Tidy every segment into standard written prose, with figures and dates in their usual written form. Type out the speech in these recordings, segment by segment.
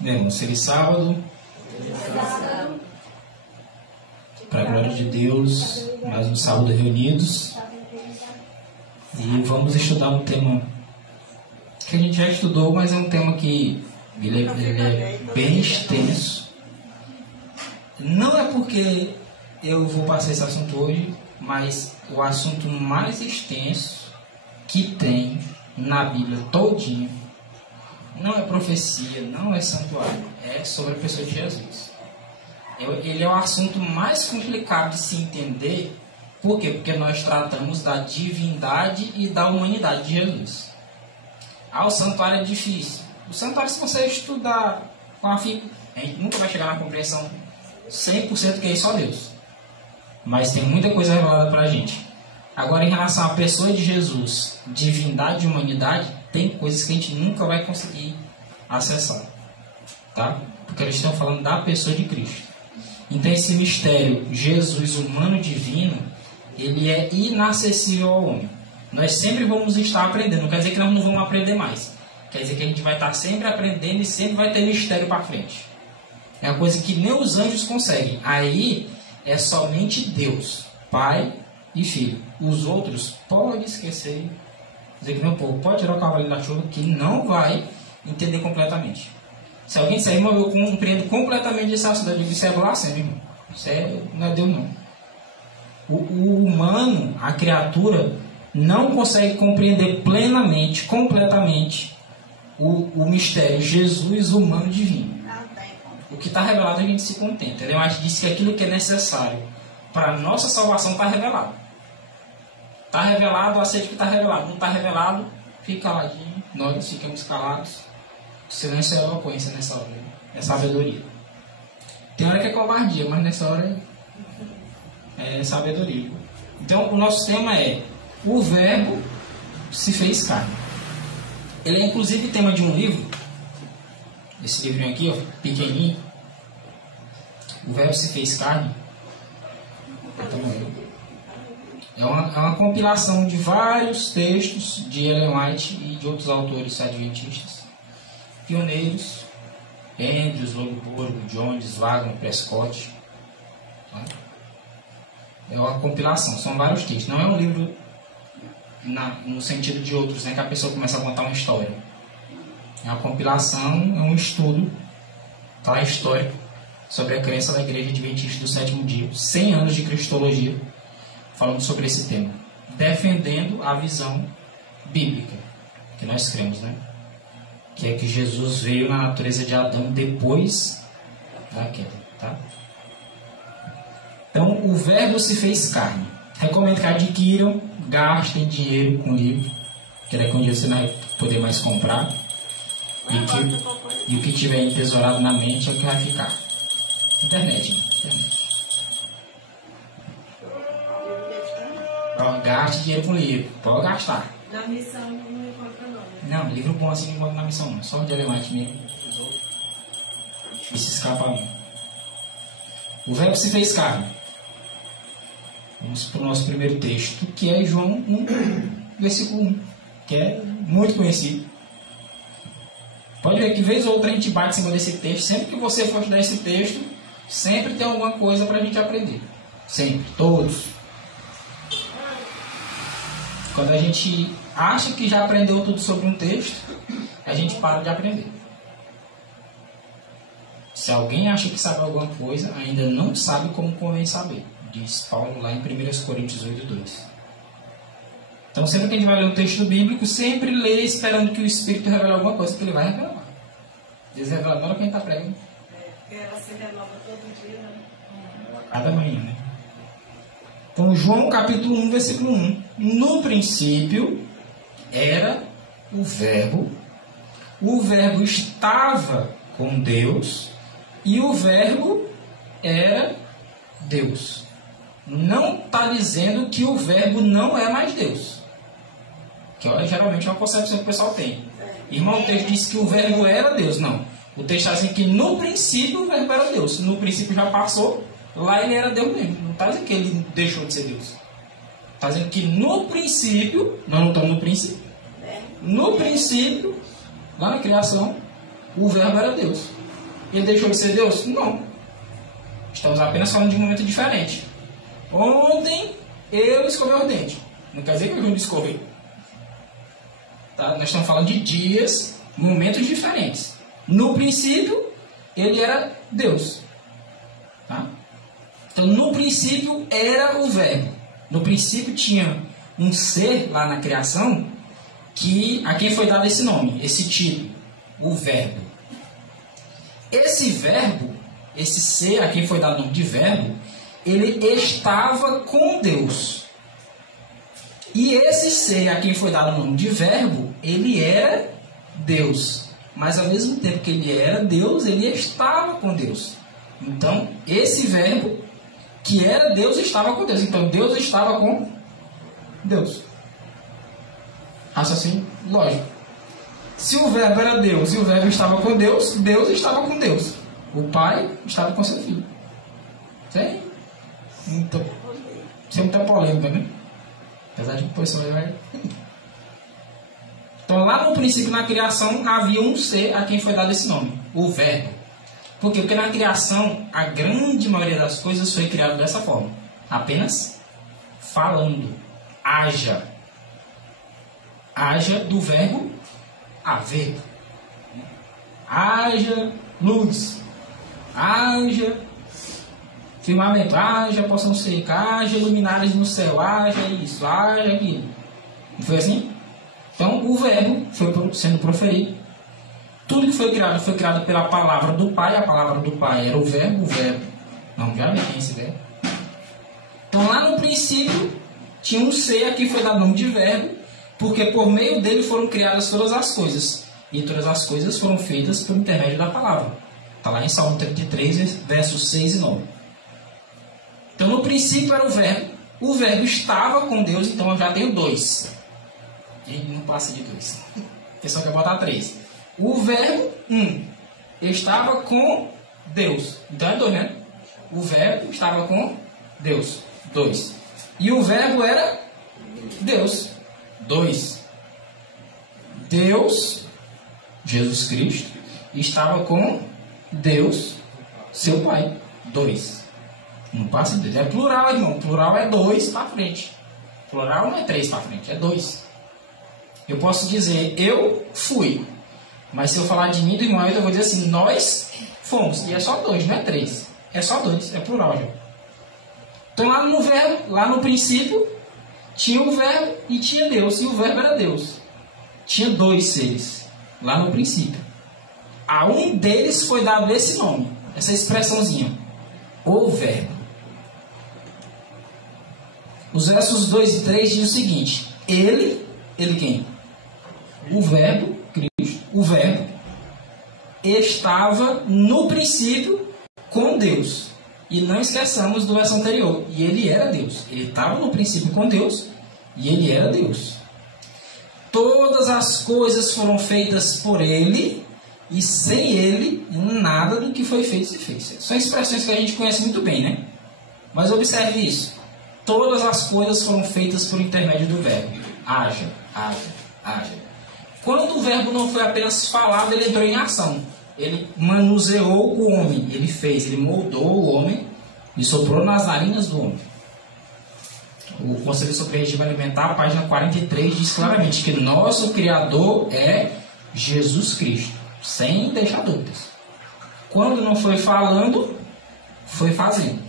Bem, irmãos, feliz sábado. Para a glória de Deus, mais um sábado reunidos. E vamos estudar um tema que a gente já estudou, mas é um tema que ele é bem extenso. Não é porque eu vou passar esse assunto hoje, mas o assunto mais extenso que tem na Bíblia todinha não é profecia, não é santuário, é sobre a pessoa de Jesus. Ele é o assunto mais complicado de se entender. Por quê? Porque nós tratamos da divindade e da humanidade de Jesus. O santuário é difícil. O santuário, se você estudar com afinco, a gente nunca vai chegar na compreensão 100% que é só Deus. Mas tem muita coisa revelada para a gente. Agora, em relação à pessoa de Jesus, divindade e humanidade, tem coisas que a gente nunca vai conseguir acessar. Tá? Porque eles estão falando da pessoa de Cristo. Então, esse mistério, Jesus humano divino, ele é inacessível ao homem. Nós sempre vamos estar aprendendo. Não quer dizer que nós não vamos aprender mais. Quer dizer que a gente vai estar sempre aprendendo e sempre vai ter mistério para frente. É uma coisa que nem os anjos conseguem. Aí é somente Deus, Pai e Filho. Os outros pode esquecer. Dizer que não, pode tirar o cavalo da chuva, que não vai entender completamente. Se alguém disser, irmão, eu compreendo completamente esse assunto, eu digo, isso é blasfêmia, irmão. Isso não é Deus, não. O humano, a criatura, não consegue compreender plenamente, completamente, o mistério Jesus humano divino. O que está revelado a gente se contenta. Ele diz que aquilo que é necessário para a nossa salvação está revelado. Está revelado, aceita que está revelado. Não está revelado, fica caladinho. Nós ficamos calados. O silêncio é eloquência nessa hora. É sabedoria. Tem hora que é covardia, mas nessa hora é sabedoria. Então, o nosso tema é: o Verbo se fez carne. Ele é inclusive tema de um livro. Esse livrinho aqui, ó, pequenininho. O Verbo se fez carne. É uma compilação de vários textos de Ellen White e de outros autores adventistas, pioneiros, Andrews, Lowenborg, Jones, Wagner, Prescott. É uma compilação, são vários textos. Não é um livro no sentido de outros, né, que a pessoa começa a contar uma história. É uma compilação, é um estudo histórico sobre a crença da Igreja Adventista do Sétimo Dia, 100 anos de cristologia, falando sobre esse tema, defendendo a visão bíblica que nós cremos, né? Que é que Jesus veio na natureza de Adão depois da queda, tá? Então, o Verbo se fez carne. Recomendo que adquiram, gastem dinheiro com o livro, que daqui a um dia você não vai poder mais comprar. E o que tiver entesourado na mente é o que vai ficar. Internet. Gaste dinheiro com livro. Pode gastar. Na missão não encontra não. Não, livro bom assim não encontra na missão não. Só o de Ellen White mesmo. Difícil escapar mesmo. O Verbo se fez carne. Vamos para o nosso primeiro texto, que é João 1, versículo 1. Que é muito conhecido. Pode ver que vez ou outra a gente bate em cima desse texto. Sempre que você for estudar esse texto, sempre tem alguma coisa para a gente aprender. Sempre, todos. Quando a gente acha que já aprendeu tudo sobre um texto, a gente para de aprender. Se alguém acha que sabe alguma coisa, ainda não sabe como convém saber. Diz Paulo lá em 1 Coríntios 8:2. Então, sempre que a gente vai ler um texto bíblico, sempre lê esperando que o Espírito revele alguma coisa, que ele vai revelar. Deus revela na hora que a gente está pregando. Porque ela se renova todo dia, né? Cada manhã, né? Então, João capítulo 1, versículo 1. No princípio era o Verbo estava com Deus e o Verbo era Deus. Não está dizendo que o Verbo não é mais Deus. Que geralmente é uma concepção que o pessoal tem. Irmão, o texto diz que o Verbo era Deus. Não. O texto está dizendo que no princípio o Verbo era Deus. No princípio já passou. Lá ele era Deus mesmo. Não está dizendo que ele deixou de ser Deus. Está dizendo que no princípio, nós não estamos no princípio. No princípio, lá na criação, o Verbo era Deus. Ele deixou de ser Deus? Não. Estamos apenas falando de um momento diferente. Ontem eu escovei os dentes. Não quer dizer que eu não escovei. Tá? Nós estamos falando de dias, momentos diferentes. No princípio, ele era Deus. Tá? Então, no princípio era o Verbo. No princípio tinha um ser lá na criação a quem foi dado esse nome, esse título, o Verbo. Esse Verbo, esse ser a quem foi dado o nome de Verbo, ele estava com Deus. E esse ser a quem foi dado o nome de Verbo, ele era Deus. Mas ao mesmo tempo que ele era Deus, ele estava com Deus. Então, esse Verbo, que era Deus, estava com Deus. Então, Deus estava com Deus. Raciocínio lógico. Se o Verbo era Deus e o Verbo estava com Deus, Deus estava com Deus. O Pai estava com seu Filho. Sem muita polêmica, né? Apesar de que depois você vai... Então, lá no princípio, na criação, havia um ser a quem foi dado esse nome, o Verbo. Por quê? Porque na criação, a grande maioria das coisas foi criada dessa forma. Apenas falando. Haja. Haja do verbo haver. Haja luz. Haja firmamento. Haja poção seca. Haja luminares no céu. Haja isso. Haja aquilo. Não foi assim? Então, o verbo foi sendo proferido. Tudo que foi criado pela palavra do Pai. A palavra do Pai era o verbo. Não, já vem esse verbo. Então, lá no princípio, tinha um ser a quem foi dado o nome de Verbo, porque por meio dele foram criadas todas as coisas. E todas as coisas foram feitas por intermédio da palavra. Está lá em Salmo 33, versos 6 e 9. Então, no princípio era o Verbo. O Verbo estava com Deus, então eu já tenho 2. Ele não passa de 2. A pessoa quer botar 3. O Verbo, estava com Deus. Então é 2, né? O Verbo estava com Deus. 2. E o Verbo era Deus. 2. Deus, Jesus Cristo, estava com Deus, seu Pai. 2. Não passa de 2. É plural, irmão. Plural é 2 para frente. Plural não é 3 para frente, é 2. Eu posso dizer, eu fui. Mas se eu falar de mim e do irmão, eu vou dizer assim, nós fomos. E é só 2, não é 3. É só 2, é plural já. Então lá no verbo, lá no princípio, tinha o verbo e tinha Deus. E o verbo era Deus. Tinha 2 seres, lá no princípio. A um deles foi dado esse nome, essa expressãozinha, o verbo. Os versos 2 e 3 dizem o seguinte, ele quem? O verbo, Cristo, o verbo, estava no princípio com Deus. E não esqueçamos do verso anterior. E ele era Deus. Ele estava no princípio com Deus. E ele era Deus. Todas as coisas foram feitas por ele. E sem ele, nada do que foi feito se fez. São expressões que a gente conhece muito bem, né? Mas observe isso. Todas as coisas foram feitas por intermédio do verbo. Haja, haja, haja. Quando o verbo não foi apenas falado, ele entrou em ação. Ele manuseou o homem. Ele fez, ele moldou o homem e soprou nas narinas do homem. O Conselho sobre Regime Alimentar, a página 43, diz claramente que nosso Criador é Jesus Cristo. Sem deixar dúvidas. Quando não foi falando, foi fazendo.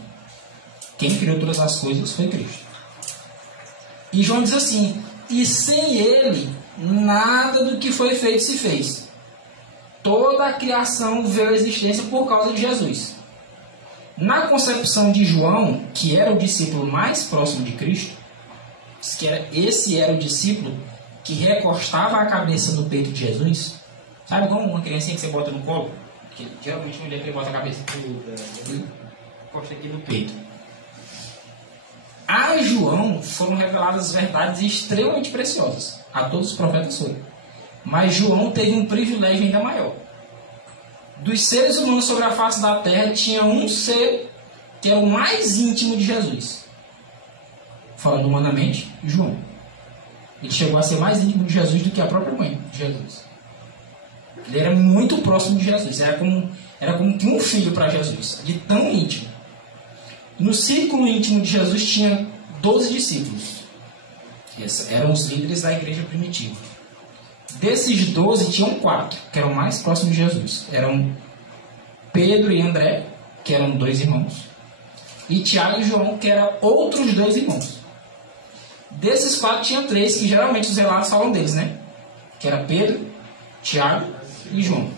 Quem criou todas as coisas foi Cristo. E João diz assim, e sem ele, nada do que foi feito se fez. Toda a criação veio à existência por causa de Jesus. Na concepção de João, que era o discípulo mais próximo de Cristo, esse era o discípulo que recostava a cabeça no peito de Jesus. Sabe como uma criancinha que você bota no colo? Que geralmente não é que ele bota a cabeça, encosta aqui no peito. A João foram reveladas verdades extremamente preciosas. A todos os profetas foram. Mas João teve um privilégio ainda maior. Dos seres humanos sobre a face da terra, tinha um ser que é o mais íntimo de Jesus. Falando humanamente, João. Ele chegou a ser mais íntimo de Jesus do que a própria mãe de Jesus. Ele era muito próximo de Jesus. Era como Era como que um filho para Jesus, de tão íntimo. No círculo íntimo de Jesus tinha 12 discípulos. Esses eram os líderes da igreja primitiva. Desses 12, tinham 4, que eram mais próximos de Jesus. Eram Pedro e André, que eram 2 irmãos. E Tiago e João, que eram outros 2 irmãos. Desses 4, tinha 3, que geralmente os relatos falam deles, né? Que era Pedro, Tiago e João.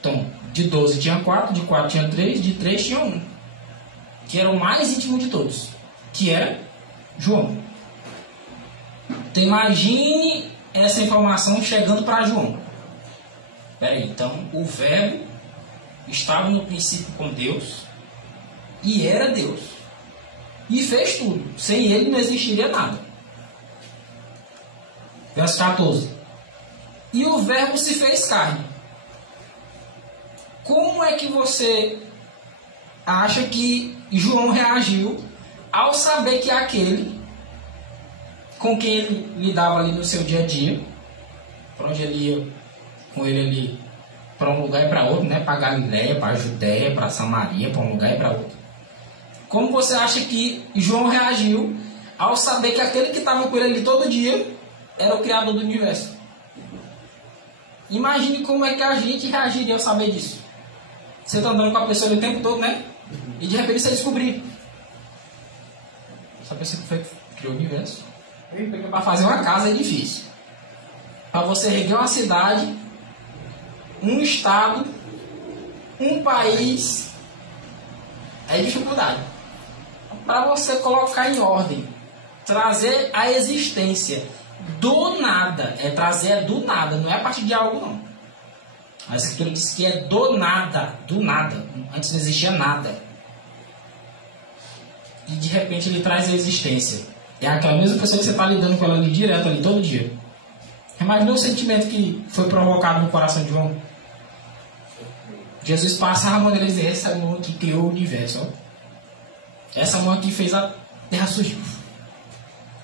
Então, de 12 tinha 4, de 4 tinha 3, de 3 tinha 1. Que era o mais íntimo de todos, que era João. Então, imagine essa informação chegando para João. Peraí, então, o Verbo estava no princípio com Deus e era Deus. E fez tudo. Sem ele não existiria nada. Verso 14. E o Verbo se fez carne. Como é que você acha que João reagiu ao saber que aquele com quem ele lidava ali no seu dia a dia, para onde ele ia com ele ali, para um lugar e para outro, né? Para Galiléia, para Judéia, para Samaria, para um lugar e para outro. Como você acha que João reagiu ao saber que aquele que estava com ele ali todo dia era o Criador do universo? Imagine como é que a gente reagiria ao saber disso. Você está andando com a pessoa o tempo todo, né? E de repente você descobrir. Essa pessoa que criou o universo. Para fazer uma casa é difícil. Para você reger uma cidade, um estado, um país, é dificuldade. Para você colocar em ordem, trazer a existência do nada, trazer do nada, não é a partir de algo não. A Escritura diz que é do nada, antes não existia nada. E de repente ele traz a existência. É aquela mesma pessoa que você está lidando com ela ali direto, ali todo dia. Imagina o sentimento que foi provocado no coração de João. Jesus passa a mão dele e diz: essa mão aqui criou o universo. Ó. Essa mão aqui fez a terra surgir.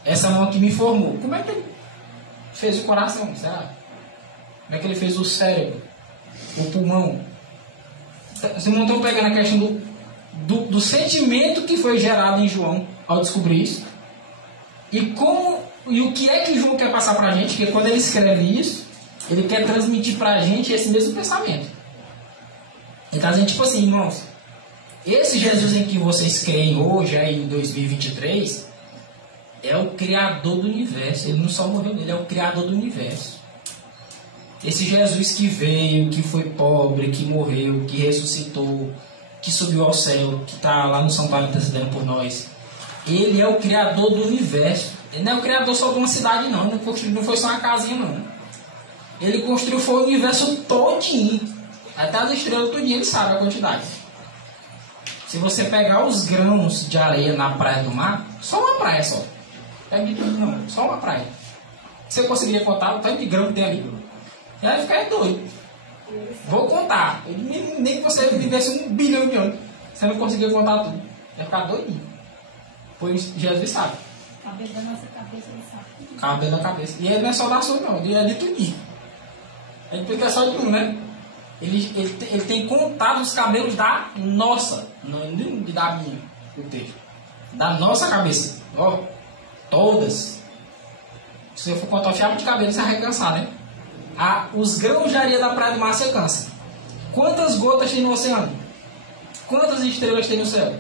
Essa mão aqui me formou. Como é que ele fez o coração? Será? Como é que ele fez o cérebro? O pulmão? Vocês não estão pegando a questão do sentimento que foi gerado em João ao descobrir isso? E o que é que João quer passar para a gente? Porque quando ele escreve isso, ele quer transmitir para a gente esse mesmo pensamento. Ele está dizendo tipo assim: irmãos, esse Jesus em que vocês creem hoje, aí em 2023, é o Criador do universo. Ele não só morreu, ele é o Criador do universo. Esse Jesus que veio, que foi pobre, que morreu, que ressuscitou, que subiu ao céu, que está lá no santuário intercedendo por nós, ele é o Criador do universo. Ele não é o Criador só de uma cidade não, não foi só uma casinha não. Ele construiu foi o universo todinho, até as estrelas todinho, ele sabe a quantidade. Se você pegar os grãos de areia na praia do mar, só uma praia só. Pega de tudo não, só uma praia. Você conseguiria contar o tanto de grão que tem ali? Já vai ficar doido. Vou contar. Nem que você vivesse 1 bilhão de anos, você não conseguia contar tudo. Vai ficar doidinho. Pois Jesus sabe. Cabelo da nossa cabeça, ele sabe. Cabelo da cabeça. E ele não é só da sua não, ele é de tudinho. Ele fica só de um, né? Ele tem contado os cabelos da nossa, não da minha, o texto. Da nossa cabeça. Ó, todas. Se eu for contar o fiapo de cabelo, você vai cansar, né? Os grãos de areia da praia do mar você cansa. Quantas gotas tem no oceano? Quantas estrelas tem no céu?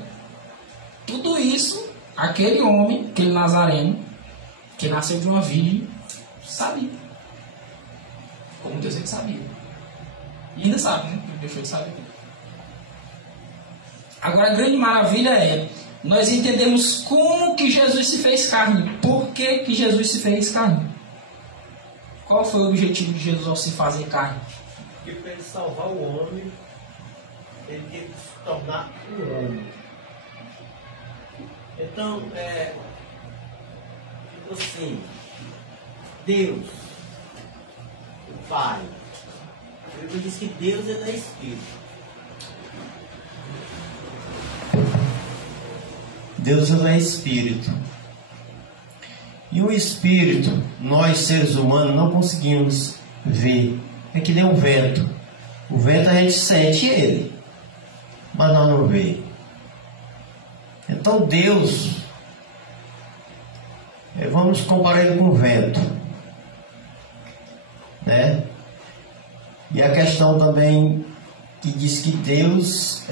Tudo isso, aquele homem, aquele nazareno, que nasceu de uma virgem, sabia. Como Deus ele sabia. E ainda sabe, né? Deixou de saber. Agora a grande maravilha é nós entendemos como que Jesus se fez carne. Por que Jesus se fez carne? Qual foi o objetivo de Jesus ao se fazer carne? Porque para ele salvar o homem, ele teve que se tornar um homem. Então, tipo assim, Deus, o Pai, ele diz que Deus é Espírito. Deus é Espírito. E o Espírito, nós seres humanos não conseguimos ver. É que nem um vento. O vento a gente sente ele, mas nós não vê. Então Deus, vamos comparar ele com o vento, né? E a questão também que diz que Deus,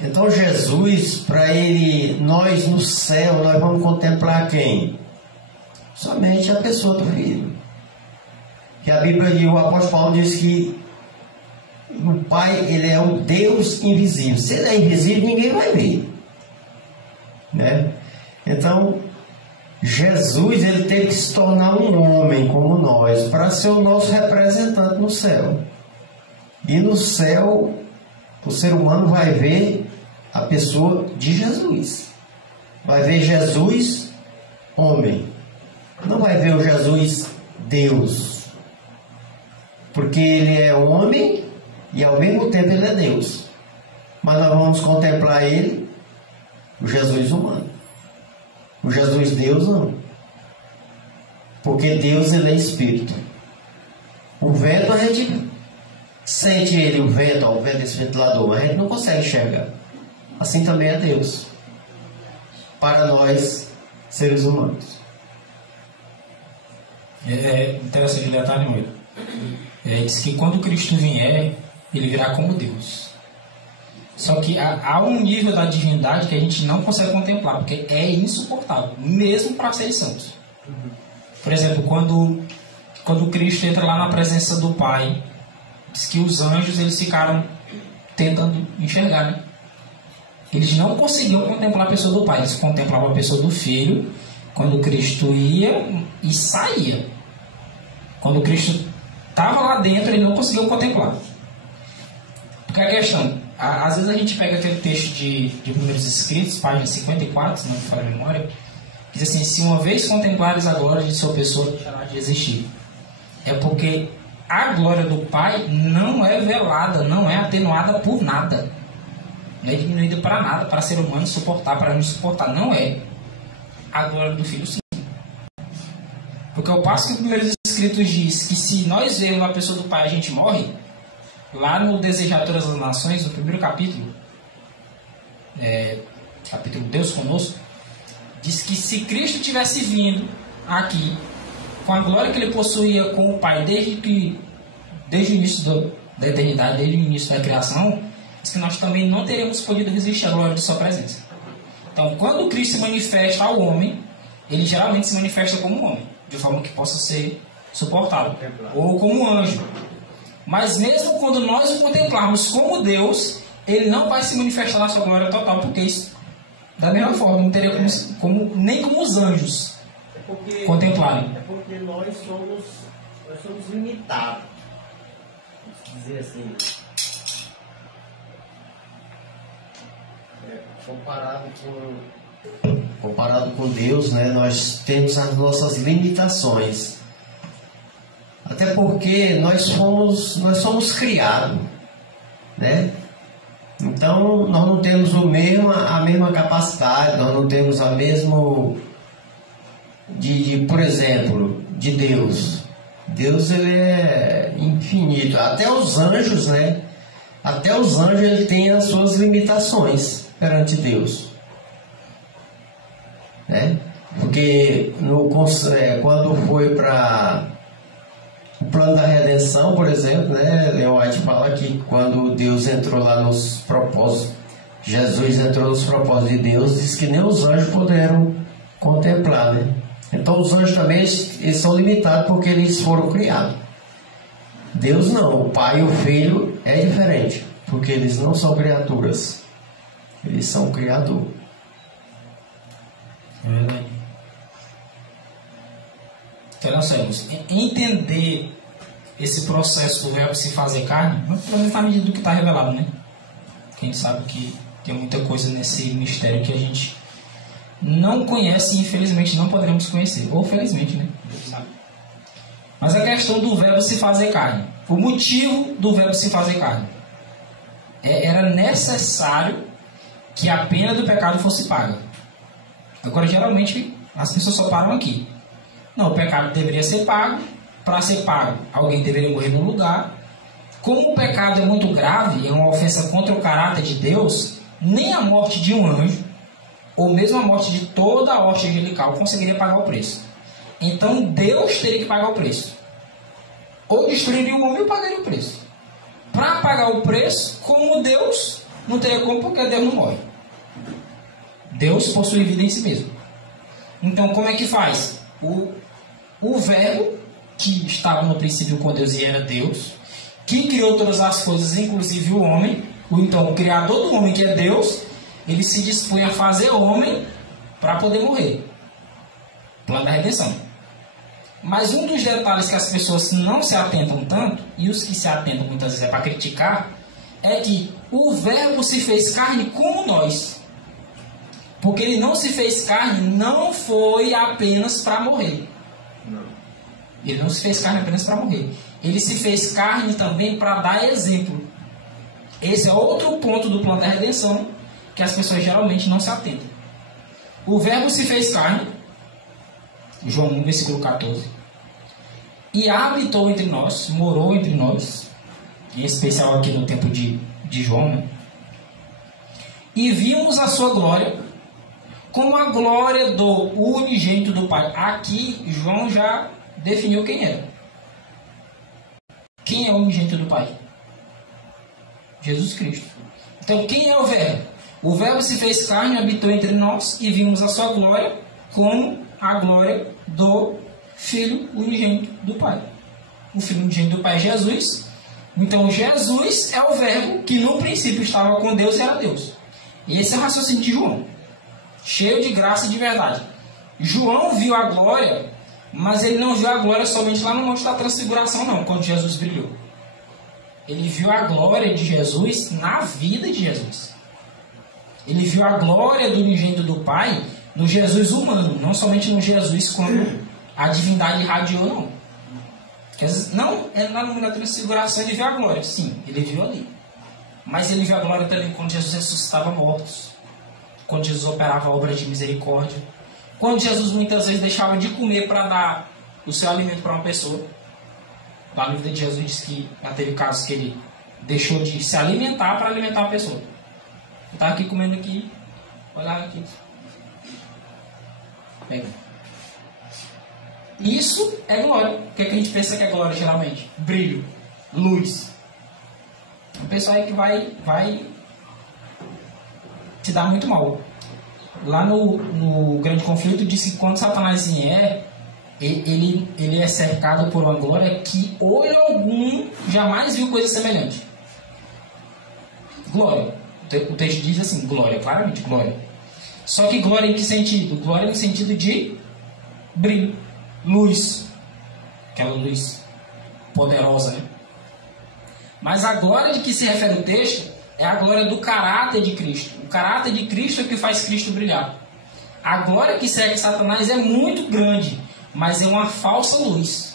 então Jesus, para ele, nós no céu, nós vamos contemplar quem? Somente a pessoa do Filho. Que a Bíblia, o apóstolo Paulo diz que o Pai, ele é um Deus invisível. Se ele é invisível, ninguém vai ver, né? Então Jesus, ele teve que se tornar um homem como nós para ser o nosso representante no céu. E no céu o ser humano vai ver a pessoa de Jesus, vai ver Jesus homem, não vai ver o Jesus Deus, porque ele é homem e ao mesmo tempo ele é Deus. Mas nós vamos contemplar ele, o Jesus humano. O Jesus Deus não. Porque Deus, ele é espírito. O vento a gente sente ele, o vento desse ventilador, mas a gente não consegue enxergar. Assim também é Deus para nós, seres humanos. É interessante ler a Moura. Diz que quando Cristo vier, ele virá como Deus. Só que há um nível da divindade que a gente não consegue contemplar, porque é insuportável, mesmo para seres santos. Por exemplo, quando Cristo entra lá na presença do Pai, diz que os anjos eles ficaram tentando enxergar, né? Eles não conseguiam contemplar a pessoa do Pai, eles contemplavam a pessoa do Filho quando Cristo ia e saía. Quando Cristo estava lá dentro, ele não conseguiu contemplar. Porque a questão, às vezes a gente pega aquele texto de Primeiros Escritos, página 54, se não me falha a memória, diz assim: se uma vez contemplares a glória de sua pessoa, deixará de existir. É porque a glória do Pai não é velada, não é atenuada por nada, não é diminuída para nada, para ser humano suportar, para não suportar, não é. A glória do Filho sim. Porque ao passo que o Primeiros Escritos diz que se nós vemos a pessoa do Pai a gente morre, lá no Desejar Todas as Nações, no primeiro capítulo, capítulo Deus Conosco, diz que se Cristo tivesse vindo aqui com a glória que ele possuía com o Pai desde o início da eternidade, desde o início da criação, diz que nós também não teríamos podido resistir à glória de sua presença. Então, quando Cristo se manifesta ao homem, ele geralmente se manifesta como um homem, de forma que possa ser suportável, ou como um anjo. Mas mesmo quando nós o contemplarmos como Deus, ele não vai se manifestar na sua glória total, porque isso, da mesma forma, não teria nem como os anjos contemplarem. É porque nós somos limitados. Vamos dizer assim. Comparado com Deus, né, nós temos as nossas limitações. Até porque nós somos criados, né? Então nós não temos a mesma capacidade, nós não temos a mesma por exemplo, de Deus. Deus, ele é infinito. Até os anjos, né? Até os anjos, ele tem as suas limitações perante Deus, né? Porque quando foi para o plano da redenção, por exemplo, né, Leon White fala que quando Deus entrou lá nos propósitos, Jesus entrou nos propósitos de Deus, diz que nem os anjos puderam contemplar, né? Então os anjos também eles são limitados porque eles foram criados. Deus não, o Pai e o Filho é diferente, porque eles não são criaturas, eles são criador. É verdade. Então nós temos entender esse processo do verbo se fazer carne, pelo menos na medida do que está revelado, né? Quem sabe que tem muita coisa nesse mistério que a gente não conhece e infelizmente não poderemos conhecer, ou felizmente, né? Deus sabe. Mas a questão do verbo se fazer carne, o motivo do verbo se fazer carne, era necessário que a pena do pecado fosse paga. Agora, geralmente, as pessoas só param aqui. Não, o pecado deveria ser pago. Para ser pago, alguém deveria morrer no lugar. Como o pecado é muito grave, é uma ofensa contra o caráter de Deus, nem a morte de um anjo, ou mesmo a morte de toda a hoste angelical, conseguiria pagar o preço. Então Deus teria que pagar o preço. Ou destruiria o homem ou pagaria o preço. Para pagar o preço, como Deus, não teria como, porque Deus não morre. Deus possui vida em si mesmo. Então como é que faz? O verbo, que estava no princípio com Deus e era Deus, que criou todas as coisas, inclusive o homem, então o criador do homem, que é Deus, ele se dispunha a fazer homem para poder morrer. Plano da redenção. Mas um dos detalhes que as pessoas não se atentam tanto, e os que se atentam muitas vezes é para criticar, é que o verbo se fez carne como nós. Porque ele não se fez carne, não foi apenas para morrer. Ele não se fez carne apenas para morrer. Ele se fez carne também para dar exemplo. Esse é outro ponto do plano da redenção que as pessoas geralmente não se atentam. O verbo se fez carne, João 1, versículo 14, e habitou entre nós, morou entre nós, em especial aqui no tempo de João, né? E vimos a sua glória, como a glória do unigênito do Pai. Aqui João já definiu quem era. Quem é o unigênito do Pai? Jesus Cristo. Então quem é o verbo? O verbo se fez carne, habitou entre nós e vimos a sua glória como a glória do Filho unigênito do Pai. O Filho unigênito do Pai é Jesus. Então Jesus é o verbo que no princípio estava com Deus e era Deus. E esse é o raciocínio de João, cheio de graça e de verdade. João viu a glória, mas ele não viu a glória somente lá no Monte da Transfiguração, não, quando Jesus brilhou. Ele viu a glória de Jesus na vida de Jesus. Ele viu a glória do unigênito do Pai no Jesus humano, não somente no Jesus quando a divindade irradiou, não. Porque, não, é lá no Monte da Transfiguração ele viu a glória, sim, ele viu ali. Mas ele viu a glória também quando Jesus ressuscitava mortos, quando Jesus operava a obra de misericórdia, quando Jesus muitas vezes deixava de comer para dar o seu alimento para uma pessoa. Lá no livro de Jesus diz que já teve casos que ele deixou de se alimentar para alimentar uma pessoa. Eu estava aqui comendo aqui, olhava aqui. Pega. Isso é glória. O que a gente pensa que é glória geralmente? Brilho, luz. O pessoal aí que vai te dar muito mal. Lá no grande conflito disse que quando Satanás vier, ele é cercado por uma glória que olho algum jamais viu coisa semelhante. Glória. O texto diz assim, glória, claramente, glória. Só que glória em que sentido? Glória no sentido de brilho, luz. Aquela luz poderosa, né? Mas a glória de que se refere o texto é a glória do caráter de Cristo. O caráter de Cristo é o que faz Cristo brilhar. A glória que segue Satanás é muito grande, mas é uma falsa luz.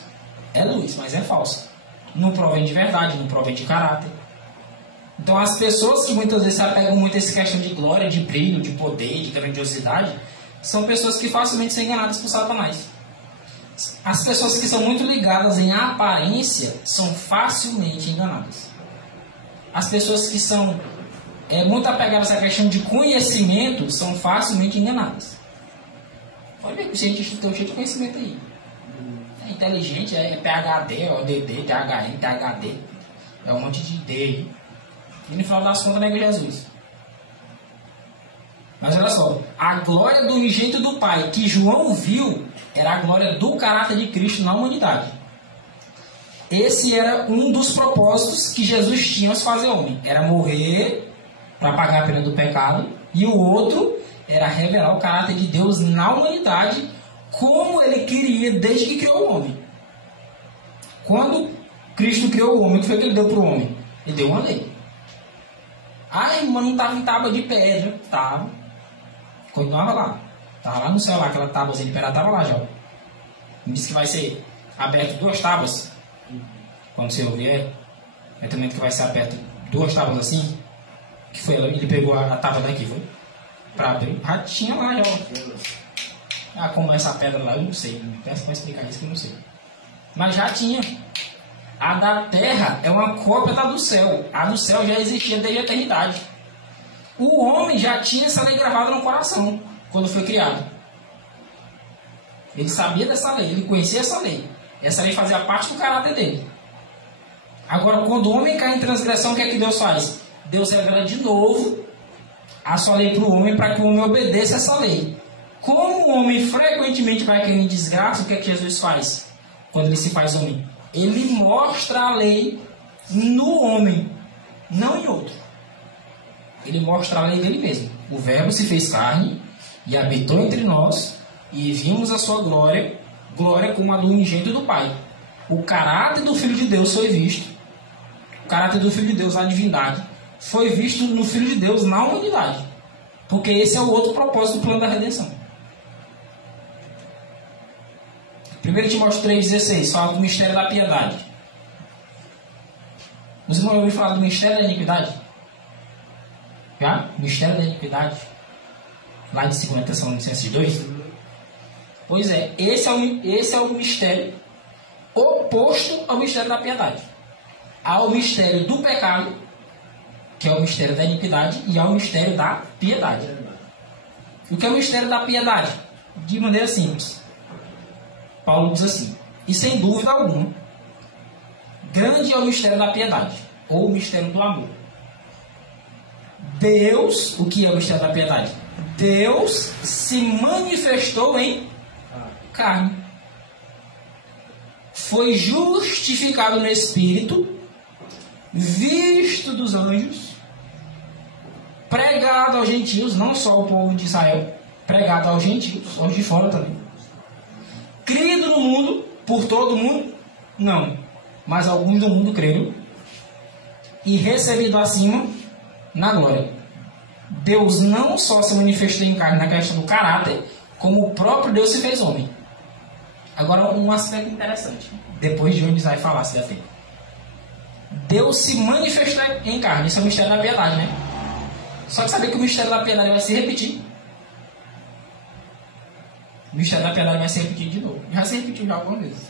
É luz, mas é falsa. Não provém de verdade, não provém de caráter. Então as pessoas que muitas vezes se apegam muito a essa questão de glória, de brilho, de poder, de grandiosidade, são pessoas que facilmente são enganadas por Satanás. As pessoas que são muito ligadas em aparência são facilmente enganadas. As pessoas que são muito apegadas à questão de conhecimento são facilmente enganadas. Pode ver que o cientista tem um cheio de conhecimento aí. É inteligente, é PhD, é ODD, THM, THD. É um monte de D aí. E no final das contas nega Jesus. Mas olha só, a glória do unigênito do Pai que João viu era a glória do caráter de Cristo na humanidade. Esse era um dos propósitos que Jesus tinha ao se fazer homem. Era morrer para pagar a pena do pecado. E o outro era revelar o caráter de Deus na humanidade, como ele queria desde que criou o homem. Quando Cristo criou o homem, o que foi que ele deu para o homem? Ele deu uma lei. A irmã não estava em tábua de pedra. Estava. Continuava lá. Estava lá no céu, lá, aquela tábuazinha de pedra estava lá já. Me disse que vai ser aberto 2 tábuas. Quando você ouvir, é também que vai ser aberto 2 tábuas assim. Que foi ele pegou a tábua daqui, foi? Para abrir. Já tinha lá já. Ah, como essa pedra lá, eu não sei. Peço para explicar isso que eu não sei. Mas já tinha. A da terra é uma cópia da do céu. A do céu já existia desde a eternidade. O homem já tinha essa lei gravada no coração quando foi criado. Ele sabia dessa lei, ele conhecia essa lei. Essa lei fazia parte do caráter dele. Agora, quando o homem cai em transgressão, o que é que Deus faz? Deus revela de novo a sua lei para o homem, para que o homem obedeça essa lei. Como o homem frequentemente vai cair em desgraça, o que é que Jesus faz quando ele se faz homem? Ele mostra a lei no homem, não em outro. Ele mostra a lei dele mesmo. O Verbo se fez carne e habitou entre nós, e vimos a sua glória, glória como a do unigênito do Pai. O caráter do Filho de Deus foi visto. O caráter do Filho de Deus, a divindade, foi visto no Filho de Deus na humanidade. Porque esse é o outro propósito do plano da redenção. 1 Timóteo 3,16 fala do mistério da piedade. Os irmãos ouviram falar do mistério da iniquidade? Já? Mistério da iniquidade. Lá de 2 Tessalonicenses 2. Pois é, esse é o mistério oposto ao mistério da piedade. Há o mistério do pecado, que é o mistério da iniquidade, e há o mistério da piedade. O que é o mistério da piedade? De maneira simples. Paulo diz assim: e sem dúvida alguma, grande é o mistério da piedade, ou o mistério do amor. Deus, o que é o mistério da piedade? Deus se manifestou em carne. Foi justificado no Espírito, visto dos anjos, pregado aos gentios, não só ao povo de Israel, pregado aos gentios, aos de fora também. Crido no mundo, por todo mundo? Não. Mas alguns do mundo creram. E recebido acima na glória. Deus não só se manifestou em carne na questão do caráter, como o próprio Deus se fez homem. Agora, um aspecto interessante. Depois de onde vai falar, se der tempo. Deus se manifestou em carne. Isso é o mistério da piedade, né? Só que saber que o mistério da piedade vai se repetir. O mistério da piedade vai se repetir de novo. Já se repetiu já algumas vezes.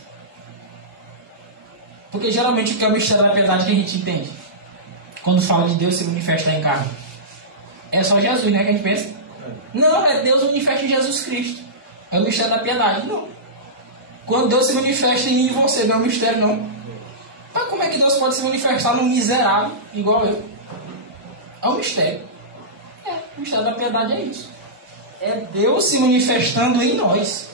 Porque geralmente o que é o mistério da piedade que a gente entende? Quando fala de Deus se manifestar em carne. É só Jesus, né, que a gente pensa? Não, é Deus manifesta em Jesus Cristo. É o mistério da piedade. Não. Quando Deus se manifesta em você, não é um mistério, não. Mas como é que Deus pode se manifestar num miserável igual eu? É um mistério. O mistério da piedade é isso. É Deus se manifestando em nós.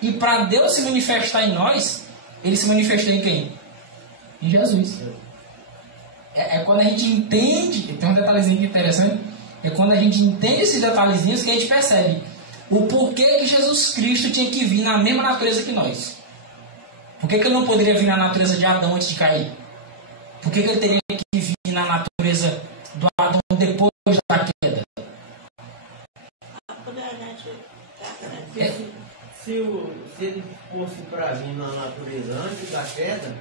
E para Deus se manifestar em nós, Ele se manifestou em quem? Em Jesus. É quando a gente entende, tem um detalhezinho interessante, é quando a gente entende esses detalhezinhos que a gente percebe o porquê que Jesus Cristo tinha que vir na mesma natureza que nós. Por que ele não poderia vir na natureza de Adão antes de cair? Por que ele teria que vir na natureza do Adão depois da queda? Se ele fosse para vir na natureza antes da queda,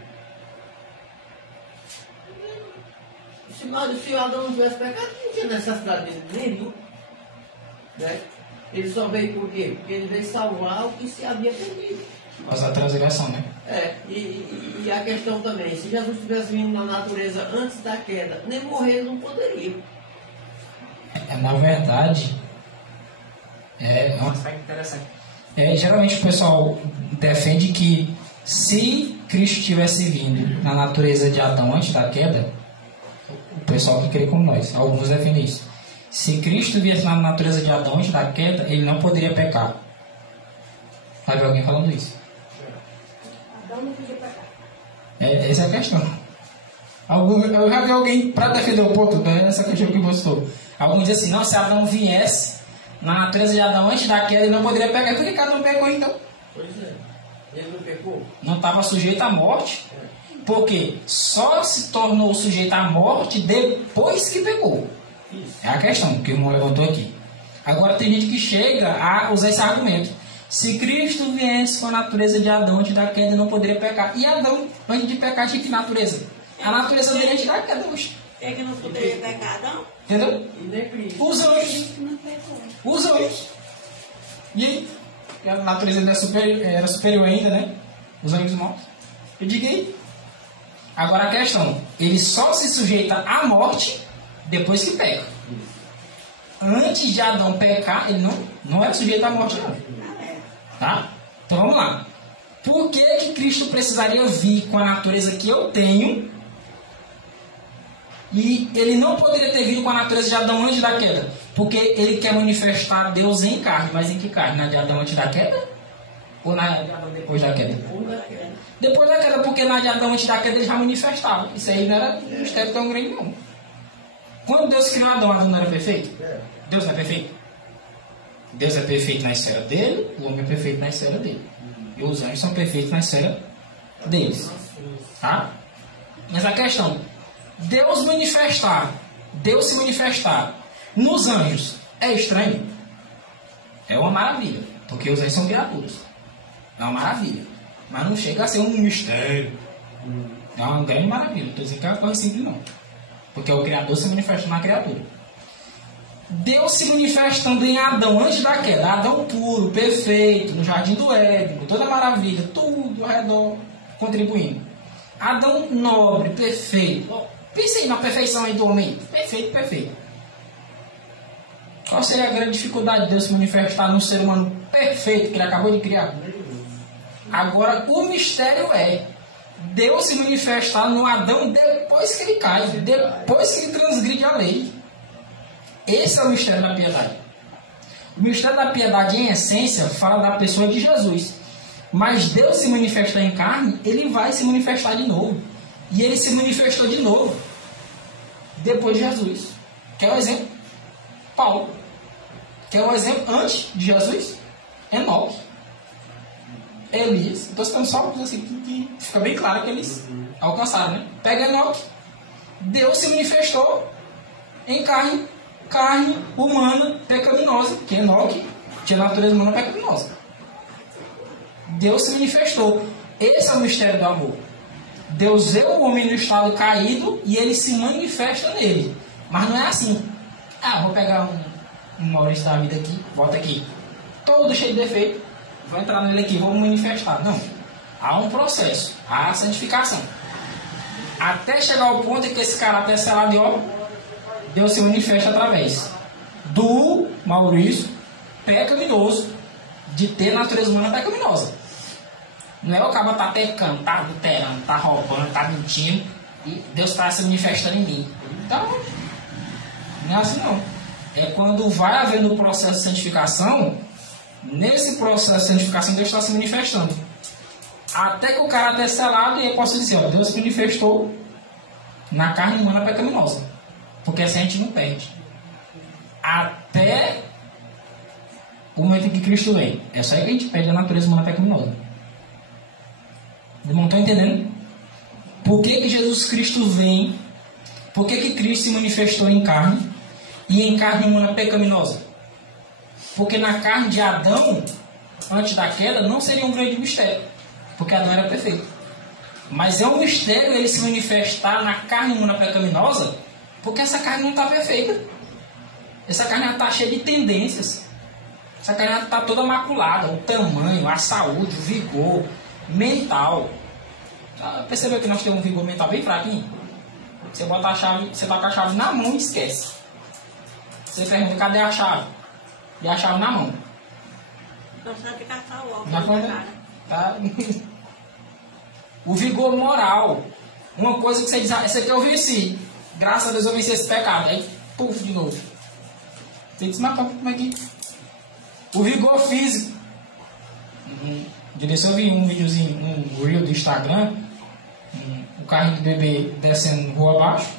se o Adão não tivesse pecado, não tinha necessidade dele nenhum. Né? Ele só veio por quê? Porque ele veio salvar o que se havia perdido. Mas a transgressão, né? E a questão também, se Jesus tivesse vindo na natureza antes da queda, nem morrer ele não poderia. Na verdade, é um aspecto interessante. Geralmente o pessoal defende que se Cristo tivesse vindo na natureza de Adão antes da queda, o pessoal que crê como nós, alguns defendem isso. Se Cristo viesse na natureza de Adão antes da queda, ele não poderia pecar. Vai ver alguém falando isso? Adão não podia pecar. Essa é a questão. Eu já vi alguém, para defender o ponto, essa questão que gostou. Alguns dizem assim, não, se Adão viesse na natureza de Adão antes da queda, ele não poderia pecar. Por que Adão pecou então? Pois é. Ele não pecou? Não estava sujeito à morte. Porque só se tornou sujeito à morte depois que pecou. Isso. É a questão que o irmão levantou aqui. Agora tem gente que chega a usar esse argumento. Se Cristo viesse com a natureza de Adão antes da queda, ele não poderia pecar. E Adão, antes de pecar, tinha que natureza? A natureza dele antes da queda. É que não poderia pecar, não? Entendeu? E nem Cristo. Os anjos. Os anjos. E aí? A natureza dele era superior ainda, né? Os anjos mortos. Eu digo aí. Agora a questão, ele só se sujeita à morte depois que peca. Antes de Adão pecar, ele não é sujeito à morte, não. Tá? Então vamos lá. Por que Cristo precisaria vir com a natureza que eu tenho e ele não poderia ter vindo com a natureza de Adão antes da queda? Porque ele quer manifestar Deus em carne. Mas em que carne? Na de Adão antes da queda? Ou na de Adão depois da queda? Depois da queda, porque na de Adão antes da queda ele já manifestava. Isso aí não era um mistério tão grande, não. Quando Deus criou Adão, Adão não era perfeito? Deus não é perfeito? Deus é perfeito na esfera dele, o homem é perfeito na esfera dele. E os anjos são perfeitos na esfera deles. Tá? Mas a questão, Deus se manifestar nos anjos é estranho? É uma maravilha, porque os anjos são criaturas. É uma maravilha. Mas não chega a ser um mistério. É uma grande maravilha. Não estou dizendo que é uma coisa simples, não. Porque o Criador se manifesta na criatura. Deus se manifestando em Adão antes da queda. Adão puro, perfeito, no jardim do Éden, com toda maravilha, tudo ao redor, contribuindo. Adão nobre, perfeito. Pensa aí na perfeição aí do homem. Perfeito, perfeito. Qual seria a grande dificuldade de Deus se manifestar num ser humano perfeito que ele acabou de criar? Agora, o mistério é Deus se manifestar no Adão depois que ele cai, depois que ele transgride a lei. Esse é o mistério da piedade. O mistério da piedade, em essência, fala da pessoa de Jesus. Mas Deus se manifestar em carne, ele vai se manifestar de novo. E ele se manifestou de novo depois de Jesus. Quer o exemplo? Paulo. Quer o exemplo antes de Jesus? Enoque. Elias. Estou citando só assim que fica bem claro que eles alcançaram, né? Pega Enoque. Deus se manifestou em carne humana pecaminosa, que Enoque tinha natureza humana pecaminosa. Deus se manifestou. Esse é o mistério do amor. Deus vê o homem no estado caído e ele se manifesta nele. Mas não é assim. Vou pegar um Maurício da vida aqui, volta aqui, todo cheio de defeito, vou entrar nele aqui, vou me manifestar. Não. Há um processo, há a santificação. Até chegar ao ponto em que esse caráter é selado, Deus se manifesta através do Maurício pecaminoso, de ter natureza humana pecaminosa. Não é o cara tá pecando, tá adulterando, tá roubando, tá mentindo, e Deus está se manifestando em mim. Então, não é assim não. É quando vai havendo o processo de santificação, nesse processo de santificação Deus está se manifestando. Até que o caráter é selado, e eu posso dizer, Deus se manifestou na carne humana pecaminosa. Porque assim a gente não perde. Até o momento em que Cristo vem. É só aí que a gente perde a natureza humana pecaminosa. Não estão entendendo? Por que Jesus Cristo vem? Por que Cristo se manifestou em carne e em carne humana pecaminosa? Porque na carne de Adão, antes da queda, não seria um grande mistério, porque Adão era perfeito. Mas é um mistério ele se manifestar na carne humana pecaminosa, porque essa carne não está perfeita. Essa carne está cheia de tendências. Essa carne está toda maculada. O tamanho, a saúde, o vigor mental. Já percebeu que nós temos um vigor mental bem fraquinho? Você bota a chave, você toca a chave na mão e esquece. Você pergunta, cadê a chave? E a chave na mão. Não sabe caçar o Na óculos, conta, tá? O vigor moral. Uma coisa que você diz, essa aqui eu venci. Graças a Deus eu venci esse pecado. Aí, puf, de novo. Você diz, mas como é que... O vigor físico. Eu vi um videozinho, um reel do Instagram, o carrinho do bebê descendo rua abaixo,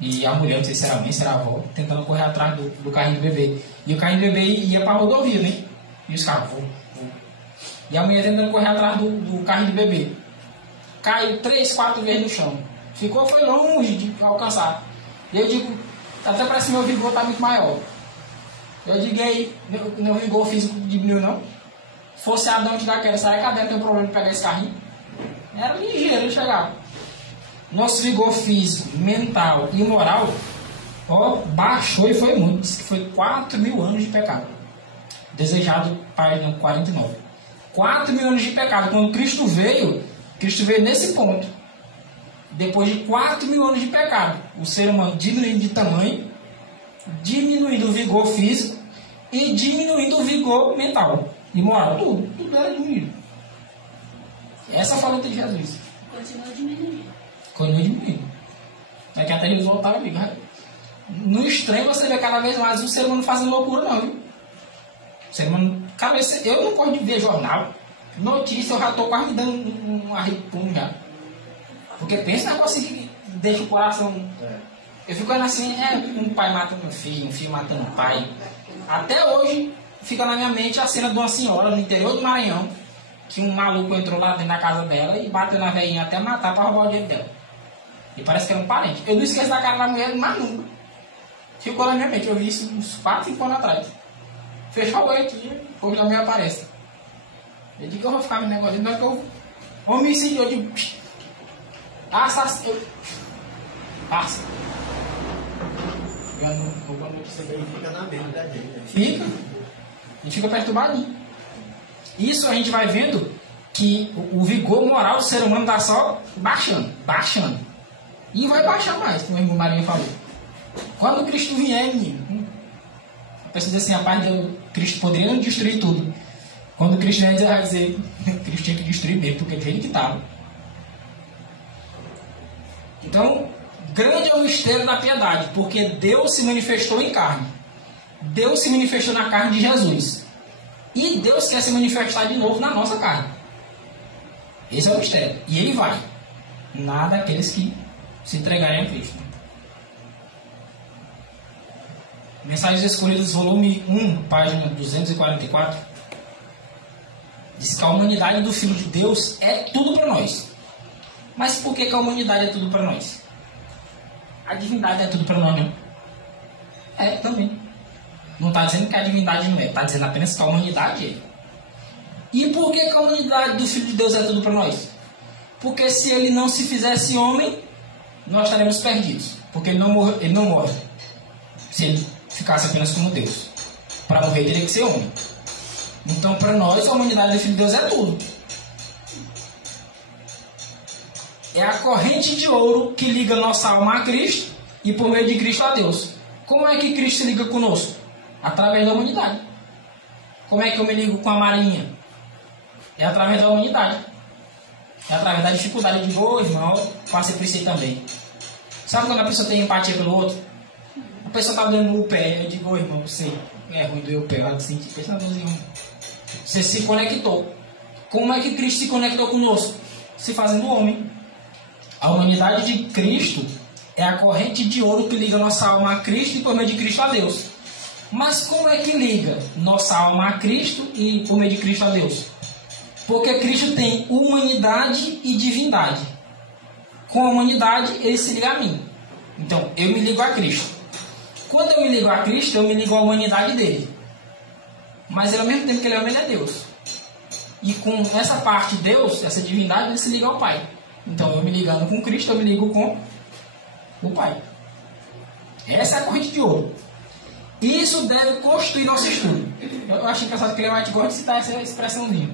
e a mulher, não sei se era a mãe, se era a avó, tentando correr atrás do carrinho do bebê. E o carrinho do bebê ia para a rodovia, né? E os carros, E a mulher tentando correr atrás do carrinho do bebê. Caiu 3, 4 vezes no chão. Foi longe de alcançar. E eu digo, até parece que meu vigor está muito maior. Eu digo aí, meu vigor físico diminuiu não? Fosse Adão de daquela, será que Adão tem um problema de pegar esse carrinho? Era ligeiro, ele chegava. Nosso vigor físico, mental e moral, baixou e foi muito. Diz que foi 4.000 anos de pecado. Desejado, página 49. 4.000 anos de pecado. Quando Cristo veio nesse ponto. depois de 4.000 anos de pecado, o ser humano diminuindo de tamanho, diminuindo o vigor físico e diminuindo o vigor mental e moral. Tudo era diminuído. Essa foi a luta de Jesus. Continua diminuindo. Continua diminuindo. Daqui até ele voltar, amigo. No extremo você vê cada vez mais o ser humano fazendo loucura, não, viu? O ser humano. Cara, eu não gosto de ver jornal. Notícia, eu já estou quase me dando um arrepio já. Porque pensa um negócio que deixa o coração. Eu fico olhando assim, um pai matando um filho matando um pai. Até hoje fica na minha mente a cena de uma senhora no interior do Maranhão, que um maluco entrou lá dentro da casa dela e bateu na velhinha até matar para roubar o dinheiro dela. E parece que era um parente. Eu não esqueço da cara da mulher, mas nunca. Ficou na minha mente, eu vi isso uns 4, 5 anos atrás. Fechou o olho aqui, hoje também aparece. Eu digo que eu vou ficar no negócio, não é que eu homicídio, eu digo, assassino, passa. Eu não vou notícia dele. Fica na mente da gente. Né? Fica. E fica perturbadinho. Isso a gente vai vendo que o vigor moral do ser humano está só baixando. E vai baixar mais, como o irmão Marinho falou. Quando Cristo vier, menino, a pessoa diz assim, rapaz, Cristo poderia não destruir tudo. Quando Cristo vier, vai dizer, Cristo tinha que destruir mesmo, porque do jeito que estava. Então, grande é o mistério da piedade, porque Deus se manifestou em carne. Deus se manifestou na carne de Jesus. E Deus quer se manifestar de novo na nossa carne. Esse é o mistério. E Ele vai. Nada aqueles que se entregarem a Cristo. Mensagens Escolhidas, volume 1, página 244. Diz que a humanidade do Filho de Deus é tudo para nós. Mas por que a humanidade é tudo para nós? A divindade é tudo para nós, não? É, também. Não está dizendo que a divindade não é. Está dizendo apenas que a humanidade é. E por que a humanidade do Filho de Deus é tudo para nós? Porque se Ele não se fizesse homem, nós estaremos perdidos. Porque Ele não morre. Se Ele ficasse apenas como Deus. Para morrer, teria que ser homem. Então, para nós, a humanidade do Filho de Deus é tudo. É a corrente de ouro que liga nossa alma a Cristo e por meio de Cristo a Deus. Como é que Cristo se liga conosco? Através da humanidade. Como é que eu me ligo com a Marinha? É através da humanidade. É através da dificuldade. Eu digo, irmão, passei por isso aí também. Sabe quando a pessoa tem empatia pelo outro? A pessoa está doendo o pé. Eu digo, irmão, você é ruim doer o pé. Ela sente, você se conectou. Como é que Cristo se conectou conosco? Se fazendo homem. A humanidade de Cristo é a corrente de ouro que liga nossa alma a Cristo e por meio de Cristo a Deus. Mas como é que liga nossa alma a Cristo e por meio de Cristo a Deus? Porque Cristo tem humanidade e divindade. Com a humanidade, Ele se liga a mim. Então, eu me ligo a Cristo. Quando eu me ligo a Cristo, eu me ligo à humanidade dele. Mas ao mesmo tempo que Ele é homem, Ele é Deus. E com essa parte de Deus, essa divindade, Ele se liga ao Pai. Então, eu me ligando com Cristo, eu me ligo com o Pai. Essa é a corrente de ouro. Isso deve construir nosso estudo. Eu acho engraçado que ele vai gosta de citar essa expressãozinha.